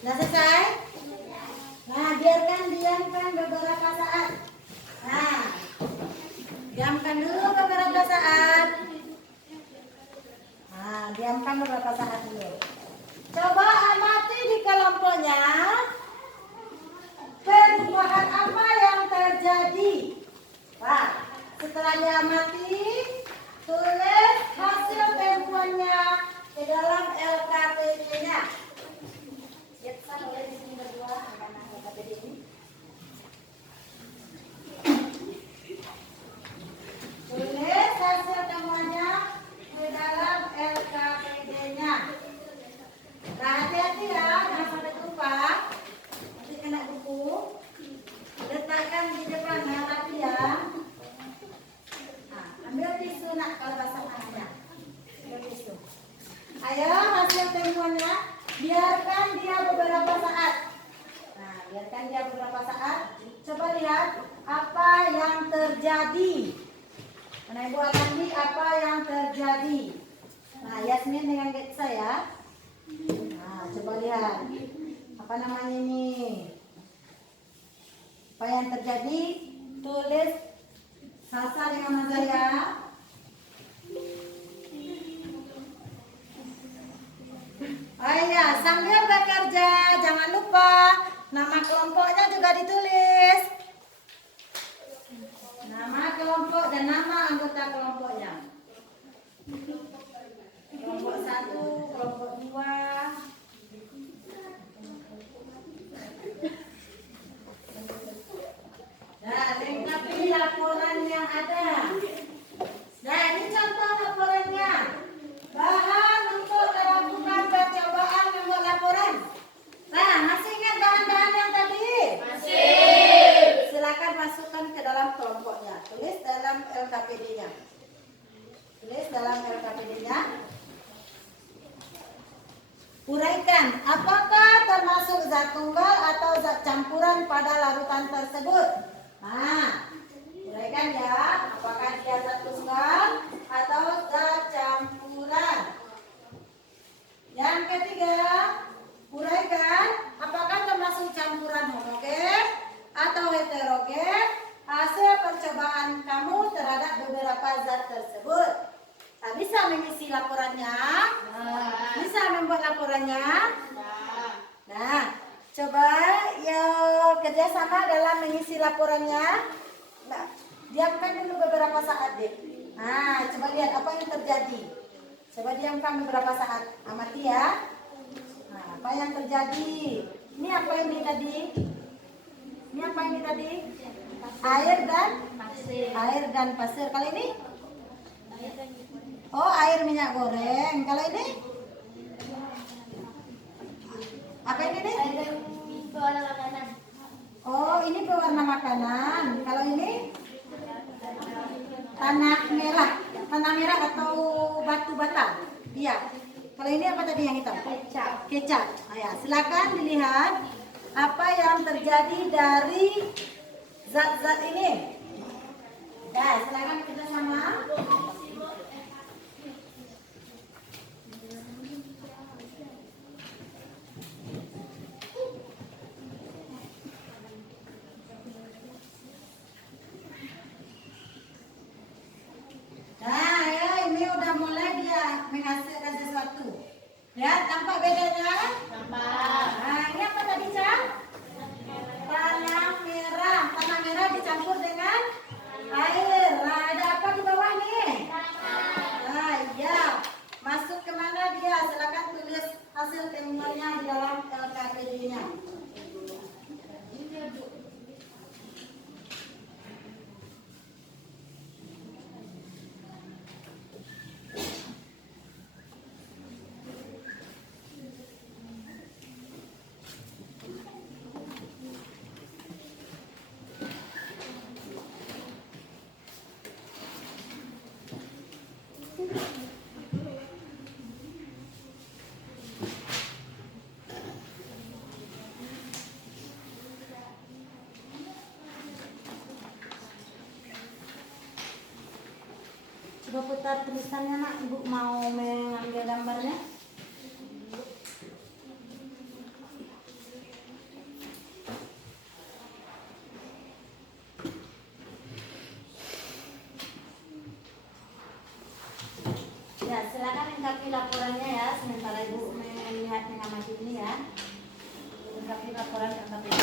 Sudah selesai? Nah, diamkan beberapa saat. Nah, diamkan dulu beberapa saat. Nah, diamkan beberapa saat dulu. Coba amati di kelompoknya. Perubahan apa yang terjadi? Nah, setelah diamati, tulis hasil tempuannya ke dalam LKPD-nya. Kita boleh di sini berdua dengan LKPD ini. Tulis hasil temuannya ke dalam LKPD-nya. Nah, hati-hati ya, jangan sampai lupa. Nanti kena buku. Letakkan di depan ya, tapi ya. Nah, ambil tisu nak kalau basah tangannya. Ambil tisu. Ayo, hasil temuannya. Biarkan dia beberapa saat. Nah, biarkan dia beberapa saat. Coba lihat apa yang terjadi. Nah, Ibu Alandi, apa yang terjadi? Nah, Yasmin dengan Getsa ya. Nah, coba lihat. Apa namanya ini? Apa yang terjadi? Tulis Salsa dengan saya. Oh iya, sambil bekerja jangan lupa nama kelompoknya juga ditulis. Nama kelompok dan nama anggota kelompoknya. Kelompok 1, kelompok 2. Nah, lengkapi laporan yang ada. Nah, ini contoh laporannya. Bahan untuk melakukan percobaan membuat laporan. Nah, masih ingat bahan-bahan yang tadi? Masih. dalam LKPD-nya. Tulis dalam LKPD-nya. Uraikan, apakah termasuk zat tunggal atau zat campuran pada larutan tersebut? Nah, uraikan ya, apakah dia zat tunggal atau zat campuran? Yang ketiga, uraikan, apakah termasuk campuran homogen atau heterogen hasil percobaan kamu terhadap beberapa zat tersebut? Nah, bisa mengisi laporannya? Bisa membuat laporannya? Nah, coba yuk kerjasama dalam mengisi laporannya. Nah, diamkan dulu beberapa saat deh. Nah, coba lihat apa yang terjadi. Coba diamkan beberapa saat. Amati ya. Nah, apa yang terjadi? Ini apa ini tadi? Ini apa ini tadi? Air dan pasir. Kali ini? Oh, air minyak goreng. Kalau ini? Apa ini nih? Pewarna makanan. Oh, ini pewarna makanan. Kalau ini? Tanah merah. Tanah merah atau batu bata? Iya. Kalau ini apa tadi yang hitam? Kecap. Oh, ya. Silakan dilihat apa yang terjadi dari zat-zat ini. Ya, silakan kita sama. Nah, ya ini udah mulai dia menghasilkan sesuatu. Lihat, tampak bedanya? Tampak. Nah, ini apa tadi, Cang? Tanah merah. Tanah merah dicampur dengan air. Nah, ada apa di bawah nih? Nah, iya. Masuk kemana dia? Silakan tulis hasil temuannya di dalam LKPD-nya. Coba putar tulisannya, Nak. Ibu mau mengambil gambarnya. Ya, silakan lengkapi laporannya ya. Sementara Ibu melihat mengamati ini ya. Lengkapi laporan LKPD.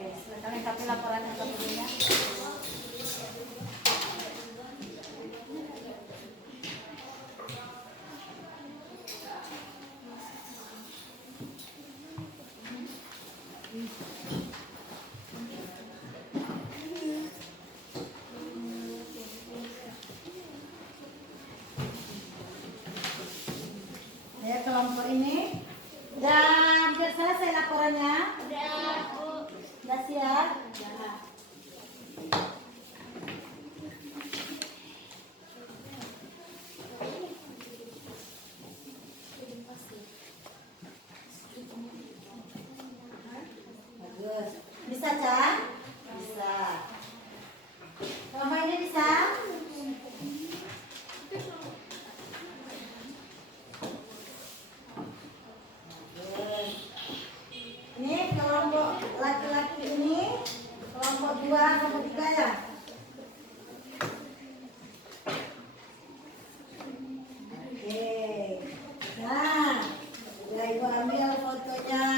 Oke, silakan lengkapi laporan LKPD-nya. Ya, kelompok ini dan hampir selesai laporannya. Sudah siap? Bagus. Bisa, Cang? Bisa. Kelompok ini bisa? Ini kelompok laki-laki ini, kelompok 2, kelompok 3 ya. Oke. Nah, ya Ibu ambil fotonya.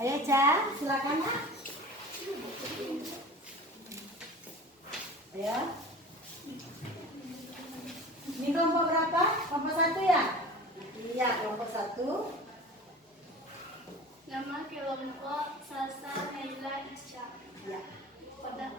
Ayo Ca, silakan Nak. Ayo. Ini kelompok berapa? Kelompok 1 ya? Iya, kelompok 1. Nama kelompok Sasa Naila Isya. Ya. Pada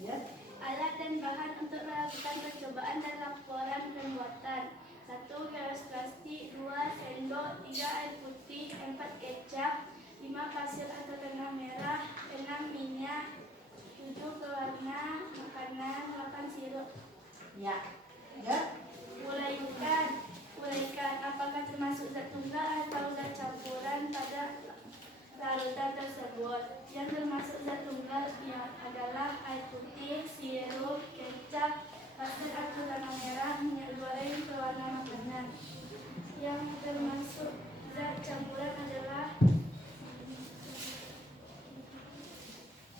Ya. alat dan bahan untuk melakukan percobaan dan laporan pembuatan. 1 gelas plastik, 2 sendok, 3 air putih, 4 kecap, 5 pasir atau benang merah, 6 minyak, 7 pewarna makanan, 8 sirup. Ya. Ya. Uraikan apakah termasuk zat tunggal atau zat campuran pada larutan tersebut. Yang termasuk zat tunggal adalah air putih, sirup, kecap, pasir atau benang merah, minyak goreng, pewarna makanan. Yang termasuk zat campuran adalah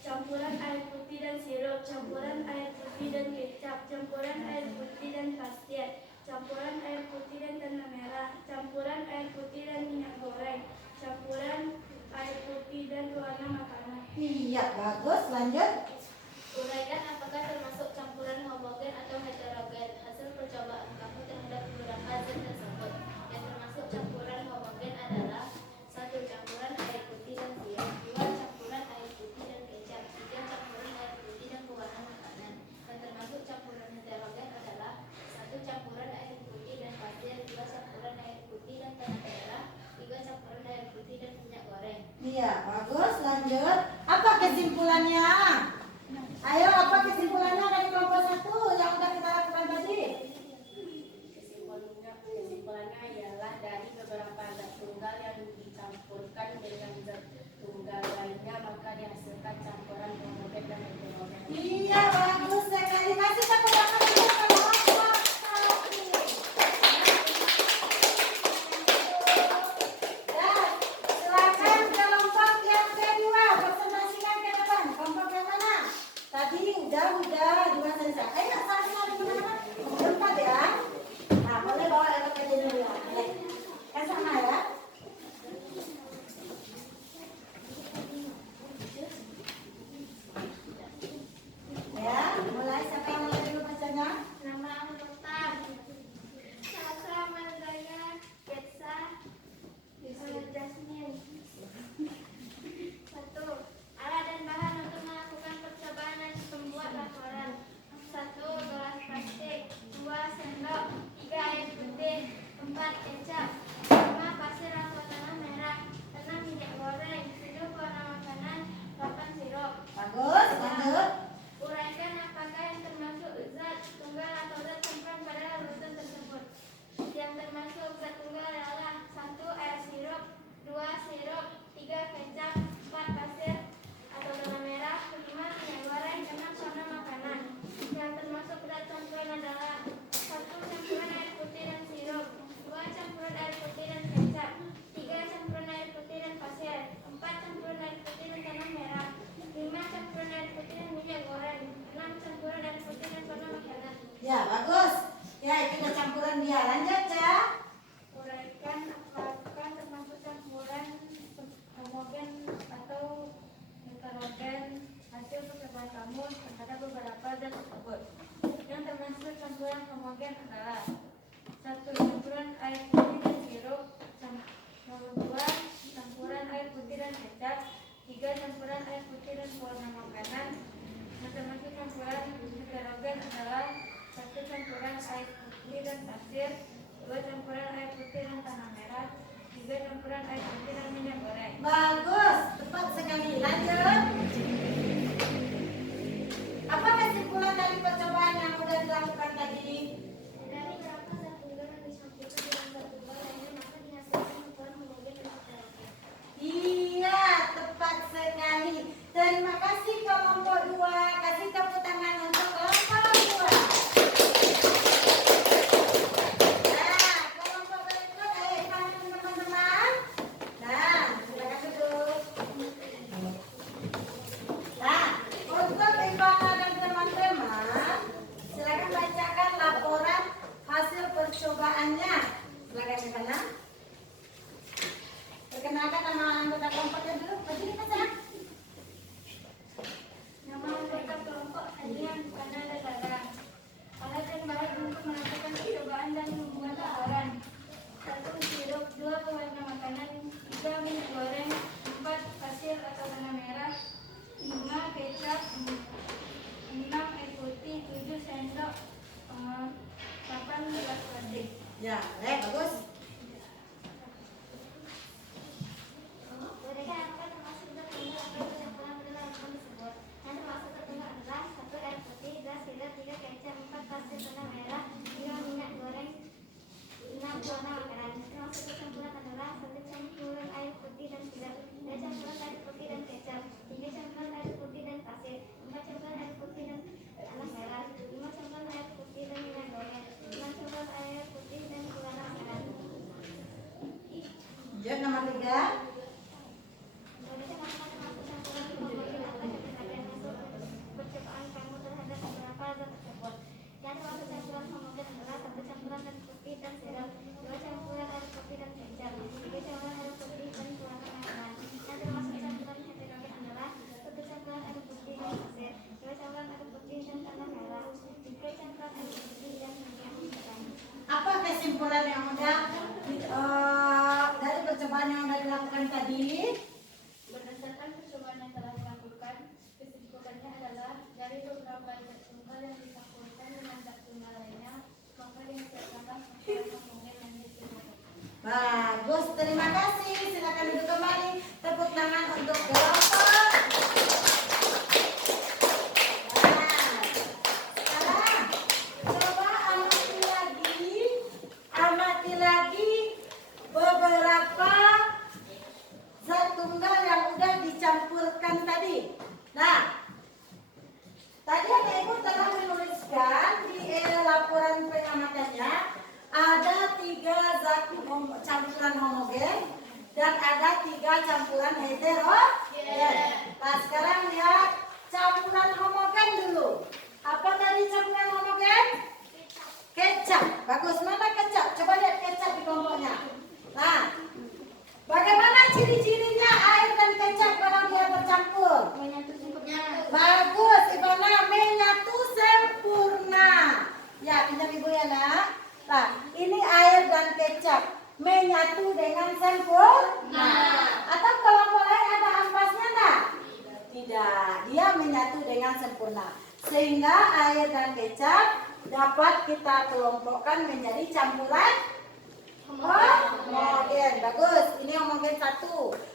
campuran air putih dan sirup, campuran air putih dan kecap, campuran air putih dan pasir, campuran air putih dan tanah merah, campuran air putih dan minyak goreng, campuran air putih dan pewarna makanan. Iya, bagus. Lanjut. Uraikan apakah termasuk campuran homogen atau heterogen. Hasil percobaan kamu terhadap beberapa zat tersebut. Yang termasuk campuran homogen adalah 1 campuran air putih dan sirup, 2 campuran air putih dan kecap, 3 campuran air putih dan pewarna makanan. Yang termasuk campuran heterogen adalah 1 campuran air putih dan pasir, 2 campuran air putih dan tanah merah, 3 campuran air putih dan minyak goreng. Iya, bagus. Lanjut. Apa kesimpulannya? Ayo, apa kesimpulannya dari kelompok 1 yang udah kita lakukan tadi? Kesimpulannya ialah dari beberapa zat tunggal yang dicampurkan dengan zat tunggal lainnya maka dihasilkan campuran homogen dan heterogen. Iya, bagus sekali. Kasih tepuk tangan dulu kelompok 1. Dan silakan kelompok yang kedua presentasikan ke depan. Kelompok yang mana? Tadi udah 2 selesai. Ayo, saling gimana? Keempat ya. Nah, boleh bawa laptop aja dulu ya. Boleh. Ke sana ya. Ya, mulai siapa yang mulai dulu bacanya? Nama anggota Sasa Mandaya Ketsa Jasmine. 1. Alat dan bahan untuk melakukan percobaan dan membuat laporan. 1 gelas plastik, 2 sendok, 3 air putih, 4 kecap, 5 pasir atau tanah merah, 6 minyak goreng, 7 pewarna makanan, 8 sirup. Bagus, lanjut. Uraikan apakah yang termasuk zat tunggal atau zat campuran pada larutan tersebut. Yang termasuk zat tunggal adalah 1 air sirup, 2 sirup, 3 kecap, 4 pasir atau benang merah, 5 minyak goreng, 6 pewarna makanan. Yang termasuk zat campuran adalah 1 campuran air putih dan sirup, 2 campuran air putih dan kecap, 3 campuran air putih dan pasir, 4 campuran air putih dan tanah merah, 5 campuran air putih dan minyak goreng, 6 campuran air putih dan pewarna makanan. Ya, bagus. Ya, itu udah campuran dia. Lanjut, ya. Uraikan apakah termasuk campuran homogen atau heterogen. Hasil percobaan kamu terhadap beberapa zat tersebut. Yang termasuk campuran homogen adalah 1 campuran air putih dan sirup, 2 campuran air putih dan kecap, 3 campuran air putih dan pewarna makanan. Yang termasuk campuran heterogen adalah 1 campuran air putih dan pasir, 2 campuran air putih dan tanah merah, 3 campuran air putih dan minyak goreng. Bagus, tepat sekali. Lanjut. Apa kesimpulan dari percobaan yang udah dilakukan tadi? Dari berapa zat tunggal yang dicampurkan dengan zat tunggal lainnya maka dihasilkan campuran homogen dan heterogen. Iya, tepat sekali. Terima kasih kelompok 2. Kasih tepuk tangan untuk kelompok 2. Nah, kelompok berikut, ayo panggil teman-teman. Nah, silakan duduk. Tidak. Bagus. Boneka yang apa termasuk zat kimia atau campuran pada larutan tersebut? Yang termasuk tertentu adalah 1 air putih, gas, sirup, 3 kecap, 4 pasir warna merah, 5 minyak goreng, 6 warna makanan. Termasuk campuran adalah 1 campuran air putih dan sirup, 2 campuran air putih dan kecap, 3 campuran air putih dan pasir, 4 campuran air putih dan warna merah, 5 campuran air putih dan minyak goreng, 6 campuran air putih dan warna makanan. Lanjut nomor 3. Boneka apa termasuk campuran homogen atau heterogen masuk percobaan kamu terhadap beberapa zat tersebut. Yang termasuk campuran homogen adalah 1 campuran air putih dan sirup, 2 campuran air putih dan kecap, 3 campuran air putih dan pewarna makanan. Yang termasuk campuran heterogen adalah 1 campuran air putih dan pasir, 2 campuran air putih dan warna merah, 3 campuran air putih dan minyak goreng. Apa kesimpulan yang udah dari percobaan yang udah dilakukan tadi? Berdasarkan percobaan yang telah dilakukan, kesimpulannya adalah dari beberapa zat tunggal yang dicampurkan dengan zat tunggal lainnya, maka dihasilkanlah campuran homogen yang disebut. Bagus, terima kasih. Silakan duduk kembali. Tepuk tangan untuk kelompok. Sekarang coba amati lagi beberapa zat tunggal yang udah dicampurkan tadi. Nah, tadi ada ibu telah menuliskan di laporan pengamatannya ada 3 zat campuran homogen dan ada 3 campuran heterogen. Nah, sekarang lihat campuran homogen dulu. Apa tadi campuran homogen? Kecap. Bagus. Mana kecap? Coba lihat kecap di kelompoknya. Nah, bagaimana ciri-cirinya air dan kecap kalau dia bercampur? Bagus, Ivana, menyatu sempurna. Ya, pinjam ibu ya nak. Nah, ini air dan kecap menyatu dengan sempurna. Atau kelompok lain ada ampasnya enggak? Tidak, dia menyatu dengan sempurna. Sehingga air dan kecap dapat kita kelompokkan menjadi campuran homogen. Bagus, ini homogen 1.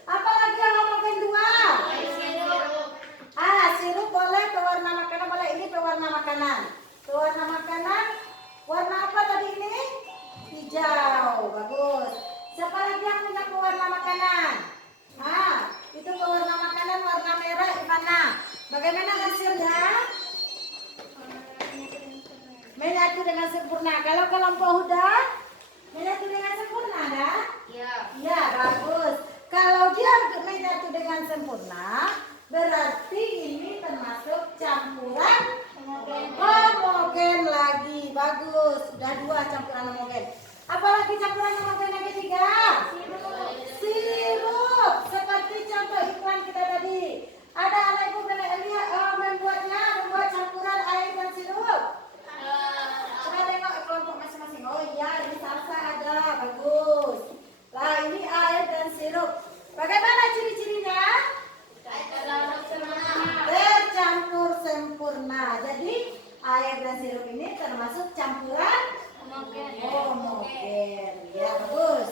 Apalagi yang homogen 2? Sirup boleh, pewarna makanan boleh. Ini pewarna makanan. Pewarna makanan, warna apa tadi ini? Hijau. Bagus. Siapa lagi yang punya pewarna makanan? Itu pewarna makanan warna merah, Ivana. Bagaimana hasilnya? Menyatu dengan sempurna. Kalau kelompok Huda, menyatu dengan sempurna, dah? Iya, bagus. Kalau dia menyatu dengan sempurna, berarti ini termasuk campuran homogen lagi. Bagus. Sudah 2 campuran homogen. Apalagi campuran homogen yang ketiga? Sirup. Seperti contoh iklan kita tadi. Ada anak ibu membuat campuran air dan sirup. Coba tengok kelompok masing-masing. Oh iya, ini salsa ada. Bagus. Lah, ini air dan sirup. Bagaimana ciri-cirinya? Tercampur sempurna. Jadi air dan sirup ini termasuk campuran homogen. Ya, bagus.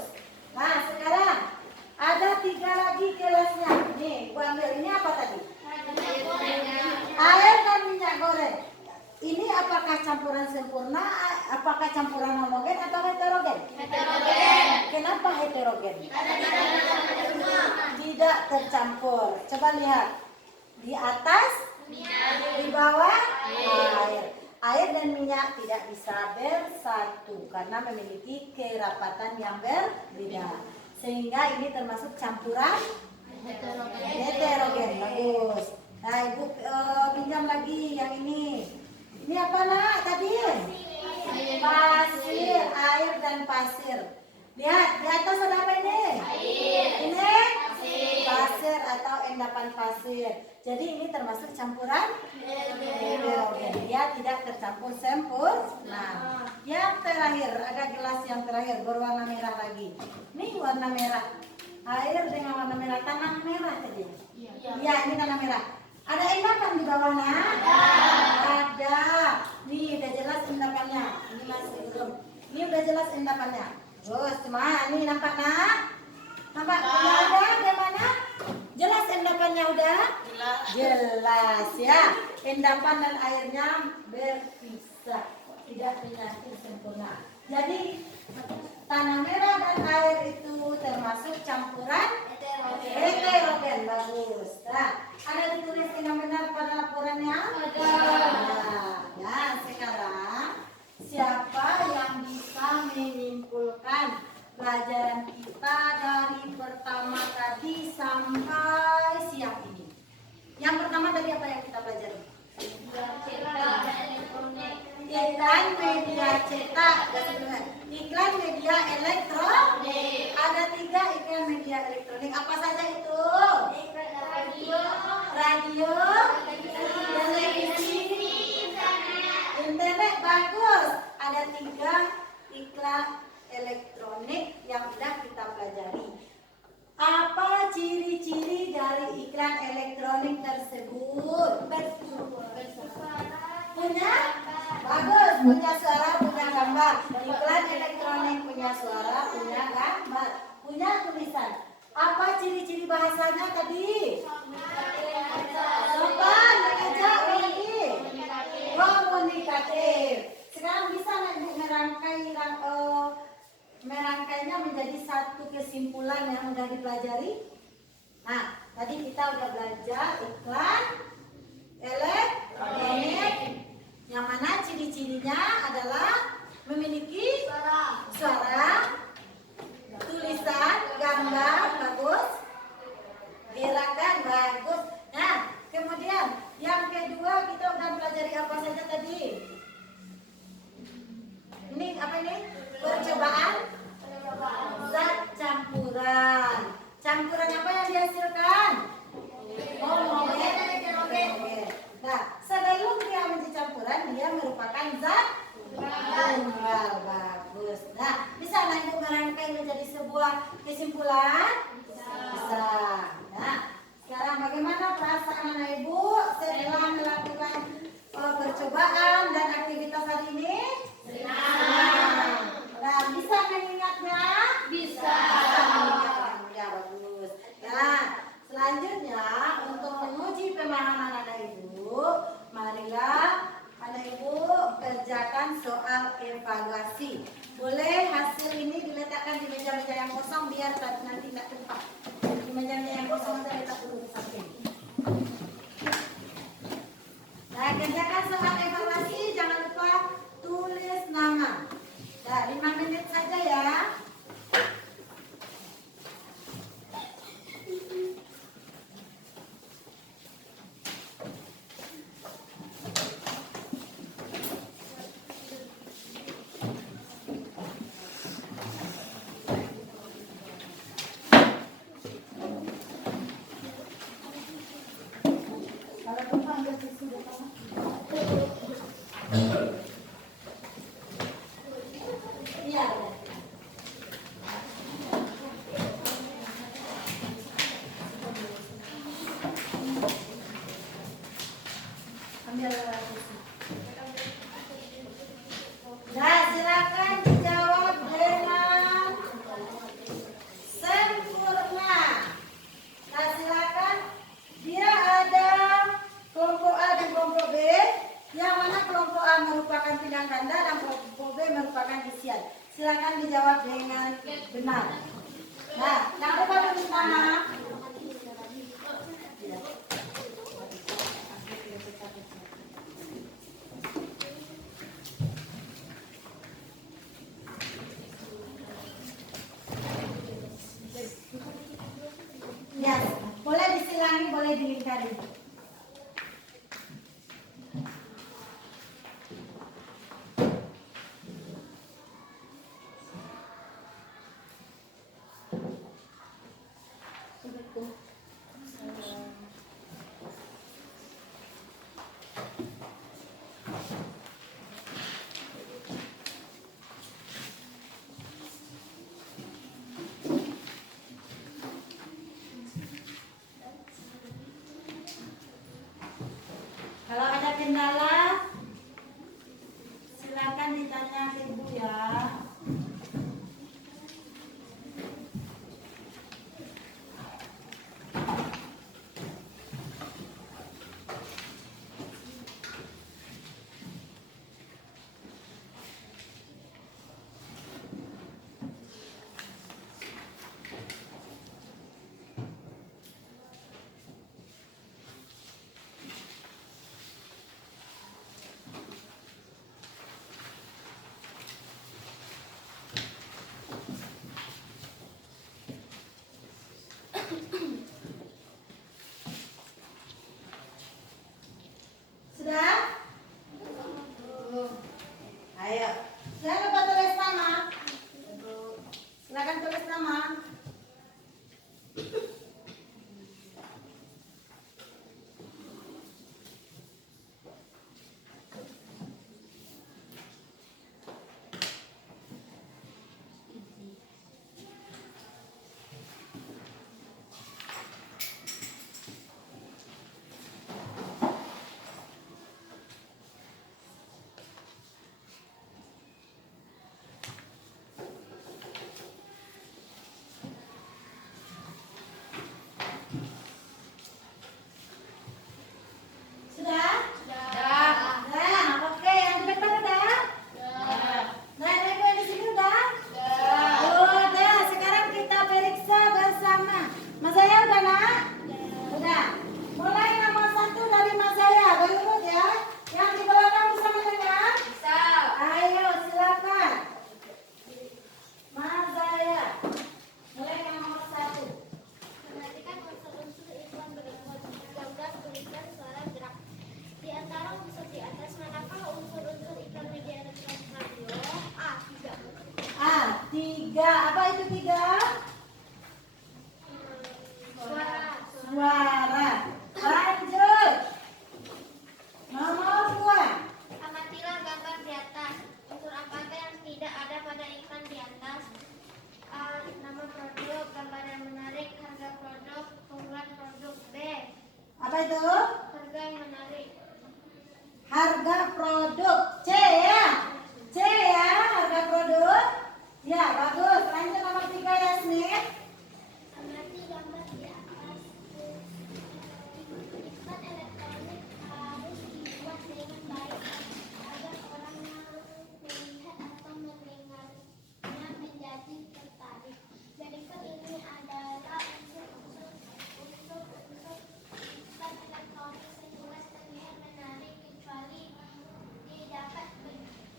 Nah, sekarang ada 3 lagi gelasnya. Nih, gua ambil ini apa tadi? Air dan minyak goreng. Ini apakah campuran sempurna, apakah campuran homogen atau heterogen? Heterogen. Kenapa heterogen? Tidak tercampur. Coba lihat. Di atas, di bawah, air. Air dan minyak tidak bisa bersatu karena memiliki kerapatan yang berbeda. Sehingga ini termasuk campuran heterogen. Bagus. Nah, ibu pinjam lagi yang ini. Ini apa nak tadi? Pasir, air dan pasir. Lihat, di atas ada apa ini? Ini pasir atau endapan pasir. Jadi ini termasuk campuran heterogen. Dia tidak tercampur sempurna. Yang terakhir, ada gelas yang terakhir berwarna merah lagi. Ini warna merah. Air dengan warna merah, tanah merah tadi. Iya, ini tanah merah. Ada endapan di bawahnya? Ada. Nih, udah jelas endapannya. Ini masih belum. Ini udah jelas endapannya. Terus cuma ini nampak nak? Nampak? Udah ada bagaimana? Jelas endapannya udah? Jelas ya. Endapan dan airnya berpisah, tidak menyatu sempurna. Jadi tanah merah dan air itu termasuk campuran heterogen. Bagus. Nah, ada ditulis dengan benar pada laporannya? Ada. Nah, sekarang siapa yang bisa menyimpulkan pelajaran kita dari pertama tadi sampai siang ini? Yang pertama tadi apa yang kita pelajari? Iklan media cetak. Iklan media elektronik. Ada 3 iklan media elektronik. Apa saja itu? Radio, televisi, internet. Bagus. Ada 3 iklan elektronik yang sudah kita pelajari. Apa ciri-ciri dari iklan elektronik tersebut? Punya? Bagus, punya suara, punya gambar. Iklan elektronik punya suara, punya gambar, punya tulisan. Apa ciri-ciri bahasanya tadi? Sopan, mengajak, lagi. Komunikatif. Sekarang bisa nggak Ibu merangkainya menjadi satu kesimpulan yang sudah dipelajari? Nah, tadi kita udah belajar iklan elektronik, yang mana ciri-cirinya adalah memiliki suara, tulisan, gambar, bagus, gerakan, bagus. Nah, kemudian yang kedua kita udah pelajari apa saja tadi? Ini apa ini? Percobaan zat campuran. Campuran apa yang dihasilkan? Homogen. Nah, sebelum dia menjadi campuran, dia merupakan zat tunggal. Bagus. Nah, bisa Ibu merangkai menjadi sebuah kesimpulan? Bisa. Nah, sekarang bagaimana perasaan anak Ibu setelah melakukan percobaan dan aktivitas hari ini? Nah, bisa mengingatnya? Bisa. Ya, bagus. Nah, selanjutnya untuk menguji pemahaman anak Ibu, marilah anak Ibu kerjakan soal evaluasi. Boleh hasil ini diletakkan di meja-meja yang kosong biar nanti tidak tumpah. Di meja-meja yang kosong saya letak dulu di samping. Nah, kerjakan soal evaluasi, jangan lupa tulis nama. Nah, 5 menit saja ya. Kalau tumpah ambil tisu di bawah. Iya. Ambil tisu. Nah, silakan dijawab dengan sempurna. Nah, silakan. Dia ada kelompok A dan kelompok B. Yang mana kelompok A merupakan pilihan ganda dan kelompok B merupakan isian. Silakan dijawab dengan benar. Nah, yang lupa tulis nama. Ya, boleh disilangi, boleh dilingkari. Kalau ada kendala, silakan ditanya ke Ibu ya. Ayo. Jangan lupa tulis nama. Silakan tulis nama. Sudah? Nah, oke, yang di depan udah? Nah, yang ibu yang di sini udah? Udah, sekarang kita periksa bersama. Mas Zaya udah nak? Udah. Mulai nomor 1 dari Mas Zaya, berurut ya. Yang di belakang bisa mendengar? Bisa. Ayo, silakan. Mas Zaya. Mulai nomor 1. Perhatikan unsur-unsur iklan berikut. 13 berikan suara gerak. Di antara unsur di atas, manakah unsur-unsur iklan media elektronik radio? A. 3. A, 3. Apa itu 3? Suara. Suara. Lanjut. Nomor 2. Amatilah gambar di atas. Unsur apakah yang tidak ada pada iklan di atas? A. Nama produk, gambar yang menarik, harga produk, keunggulan produk. B. Apa itu? Harga yang menarik. Harga produk. C ya. C ya, harga produk. Ya, bagus. Lanjut nomor 3 Yasmin. Amati gambar di atas. Iklan elektronik harus dibuat dengan baik agar orang yang melihat atau mendengarnya menjadi tertarik. Berikut ini adalah unsur iklan elektronik sejelas terlihat menarik kecuali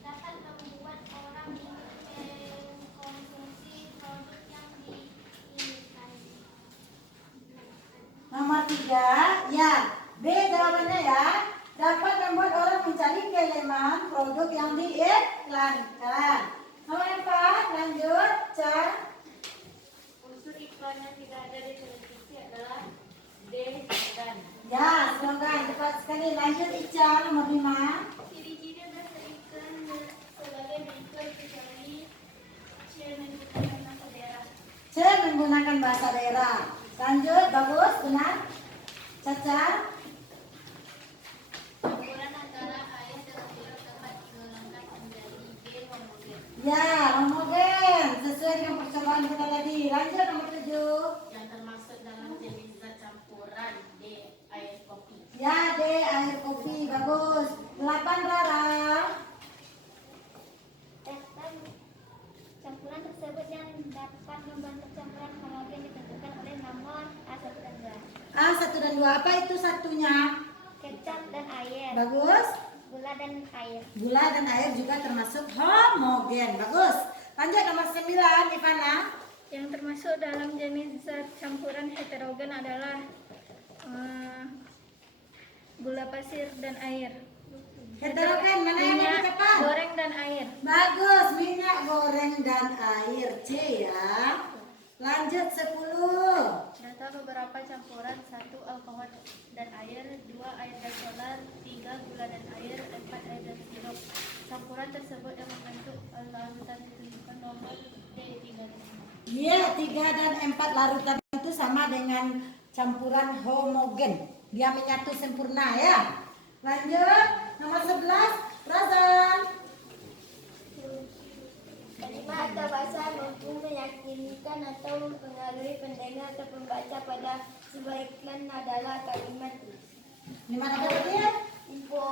dapat membuat orang ingin mengkonsumsi produk yang diinginkan. Nomor 3. Ya. B jawabannya ya. Dapat membuat orang mencari keeleman produk yang diiklankan. Nomor 4. Lanjut. Cak. Unsur iklan yang tidak ada di televisi adalah D dan Ya, slogan. Cepat sekali. Lanjut Ica. Nomor 5. Ciri-ciri bahasa iklan sebagai berikut kecuali C menggunakan bahasa daerah. C menggunakan bahasa daerah. Lanjut. Bagus. Benar. Caca. Campuran antara air dan sirup dapat digolongkan menjadi B homogen. Ya, homogen. Sesuai dengan percobaan kita tadi. Lanjut nomor 7. yang termasuk dalam jenis zat campuran D air kopi. Ya, D air kopi. Bagus. 8 Rara. Campuran tersebut yang dapat membentuk campuran homogen ditentukan oleh nomor A1 dan 2. A1 dan 2. Apa itu satunya? Kecap dan air, Bagus. gula dan air. Gula dan air juga termasuk homogen. Bagus. Lanjut nomor 9 Ivana. Yang termasuk dalam jenis zat campuran heterogen adalah gula pasir dan air. Heterogen mana yang lebih Minyak cepat? goreng dan air. Bagus. Minyak goreng dan air. C ya. Lanjut 10. Data beberapa campuran: 1 alkohol dan air, 2 air dan solar, 3 gula dan air, 4 air dan sirup. Campuran tersebut yang membentuk larutan ditunjukkan nomor D3 dan 5. Iya, 3 dan 4 larutan itu sama dengan campuran homogen. Dia menyatu sempurna ya. Lanjut nomor 11 Razan. Kalimat atau bahasa mampu meyakinkan atau mempengaruhi pendengar atau pembaca pada sebuah iklan adalah kalimat Gimana apa tadi ya? info.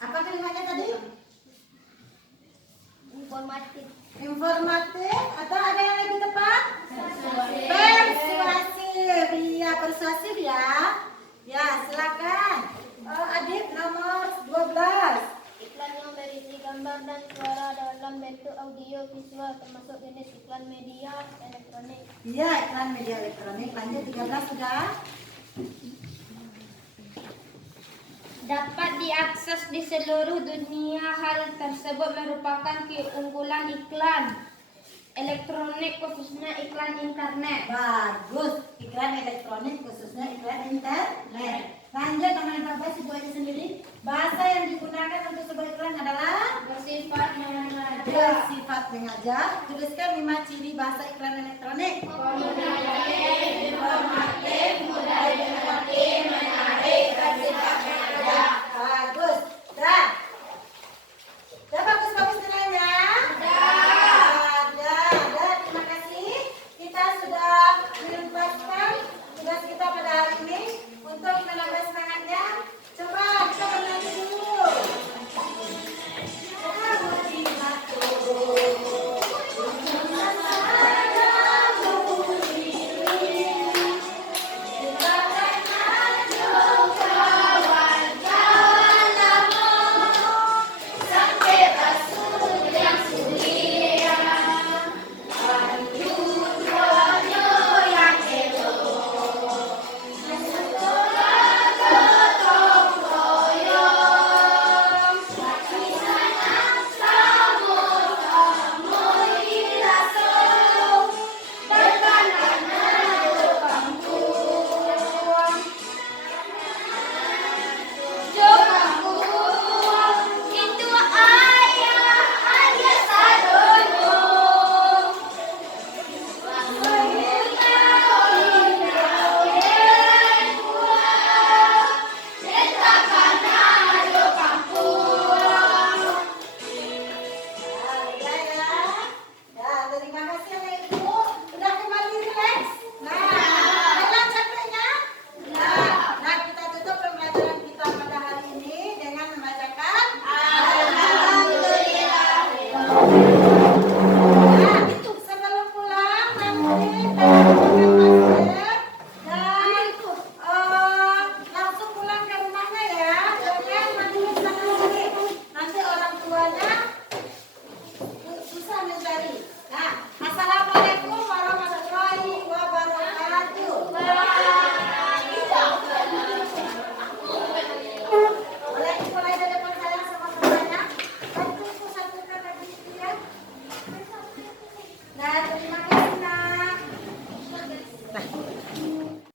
Apa kalimatnya tadi? Informatif. Informatif atau ada yang lebih tepat? Persuasif. Iya, persuasif ya. Ya, silakan. Adit nomor 12. Iklan yang berisi gambar dan suara dalam bentuk audio visual termasuk jenis iklan media elektronik. Iya, iklan media elektronik. Lanjut 13 sudah. dapat diakses di seluruh dunia. Hal tersebut merupakan keunggulan iklan elektronik, khususnya iklan internet. Bagus, iklan elektronik khususnya iklan internet. Lanjut teman-teman Bapak, Ibu aja sendiri. Bahasa yang digunakan untuk sebuah iklan adalah Bersifat mengajak, bersifat mengajak. Tuliskan 5 ciri bahasa iklan elektronik. komunikatif, informatif, mudah dimengerti, menarik, bersifat mengajak,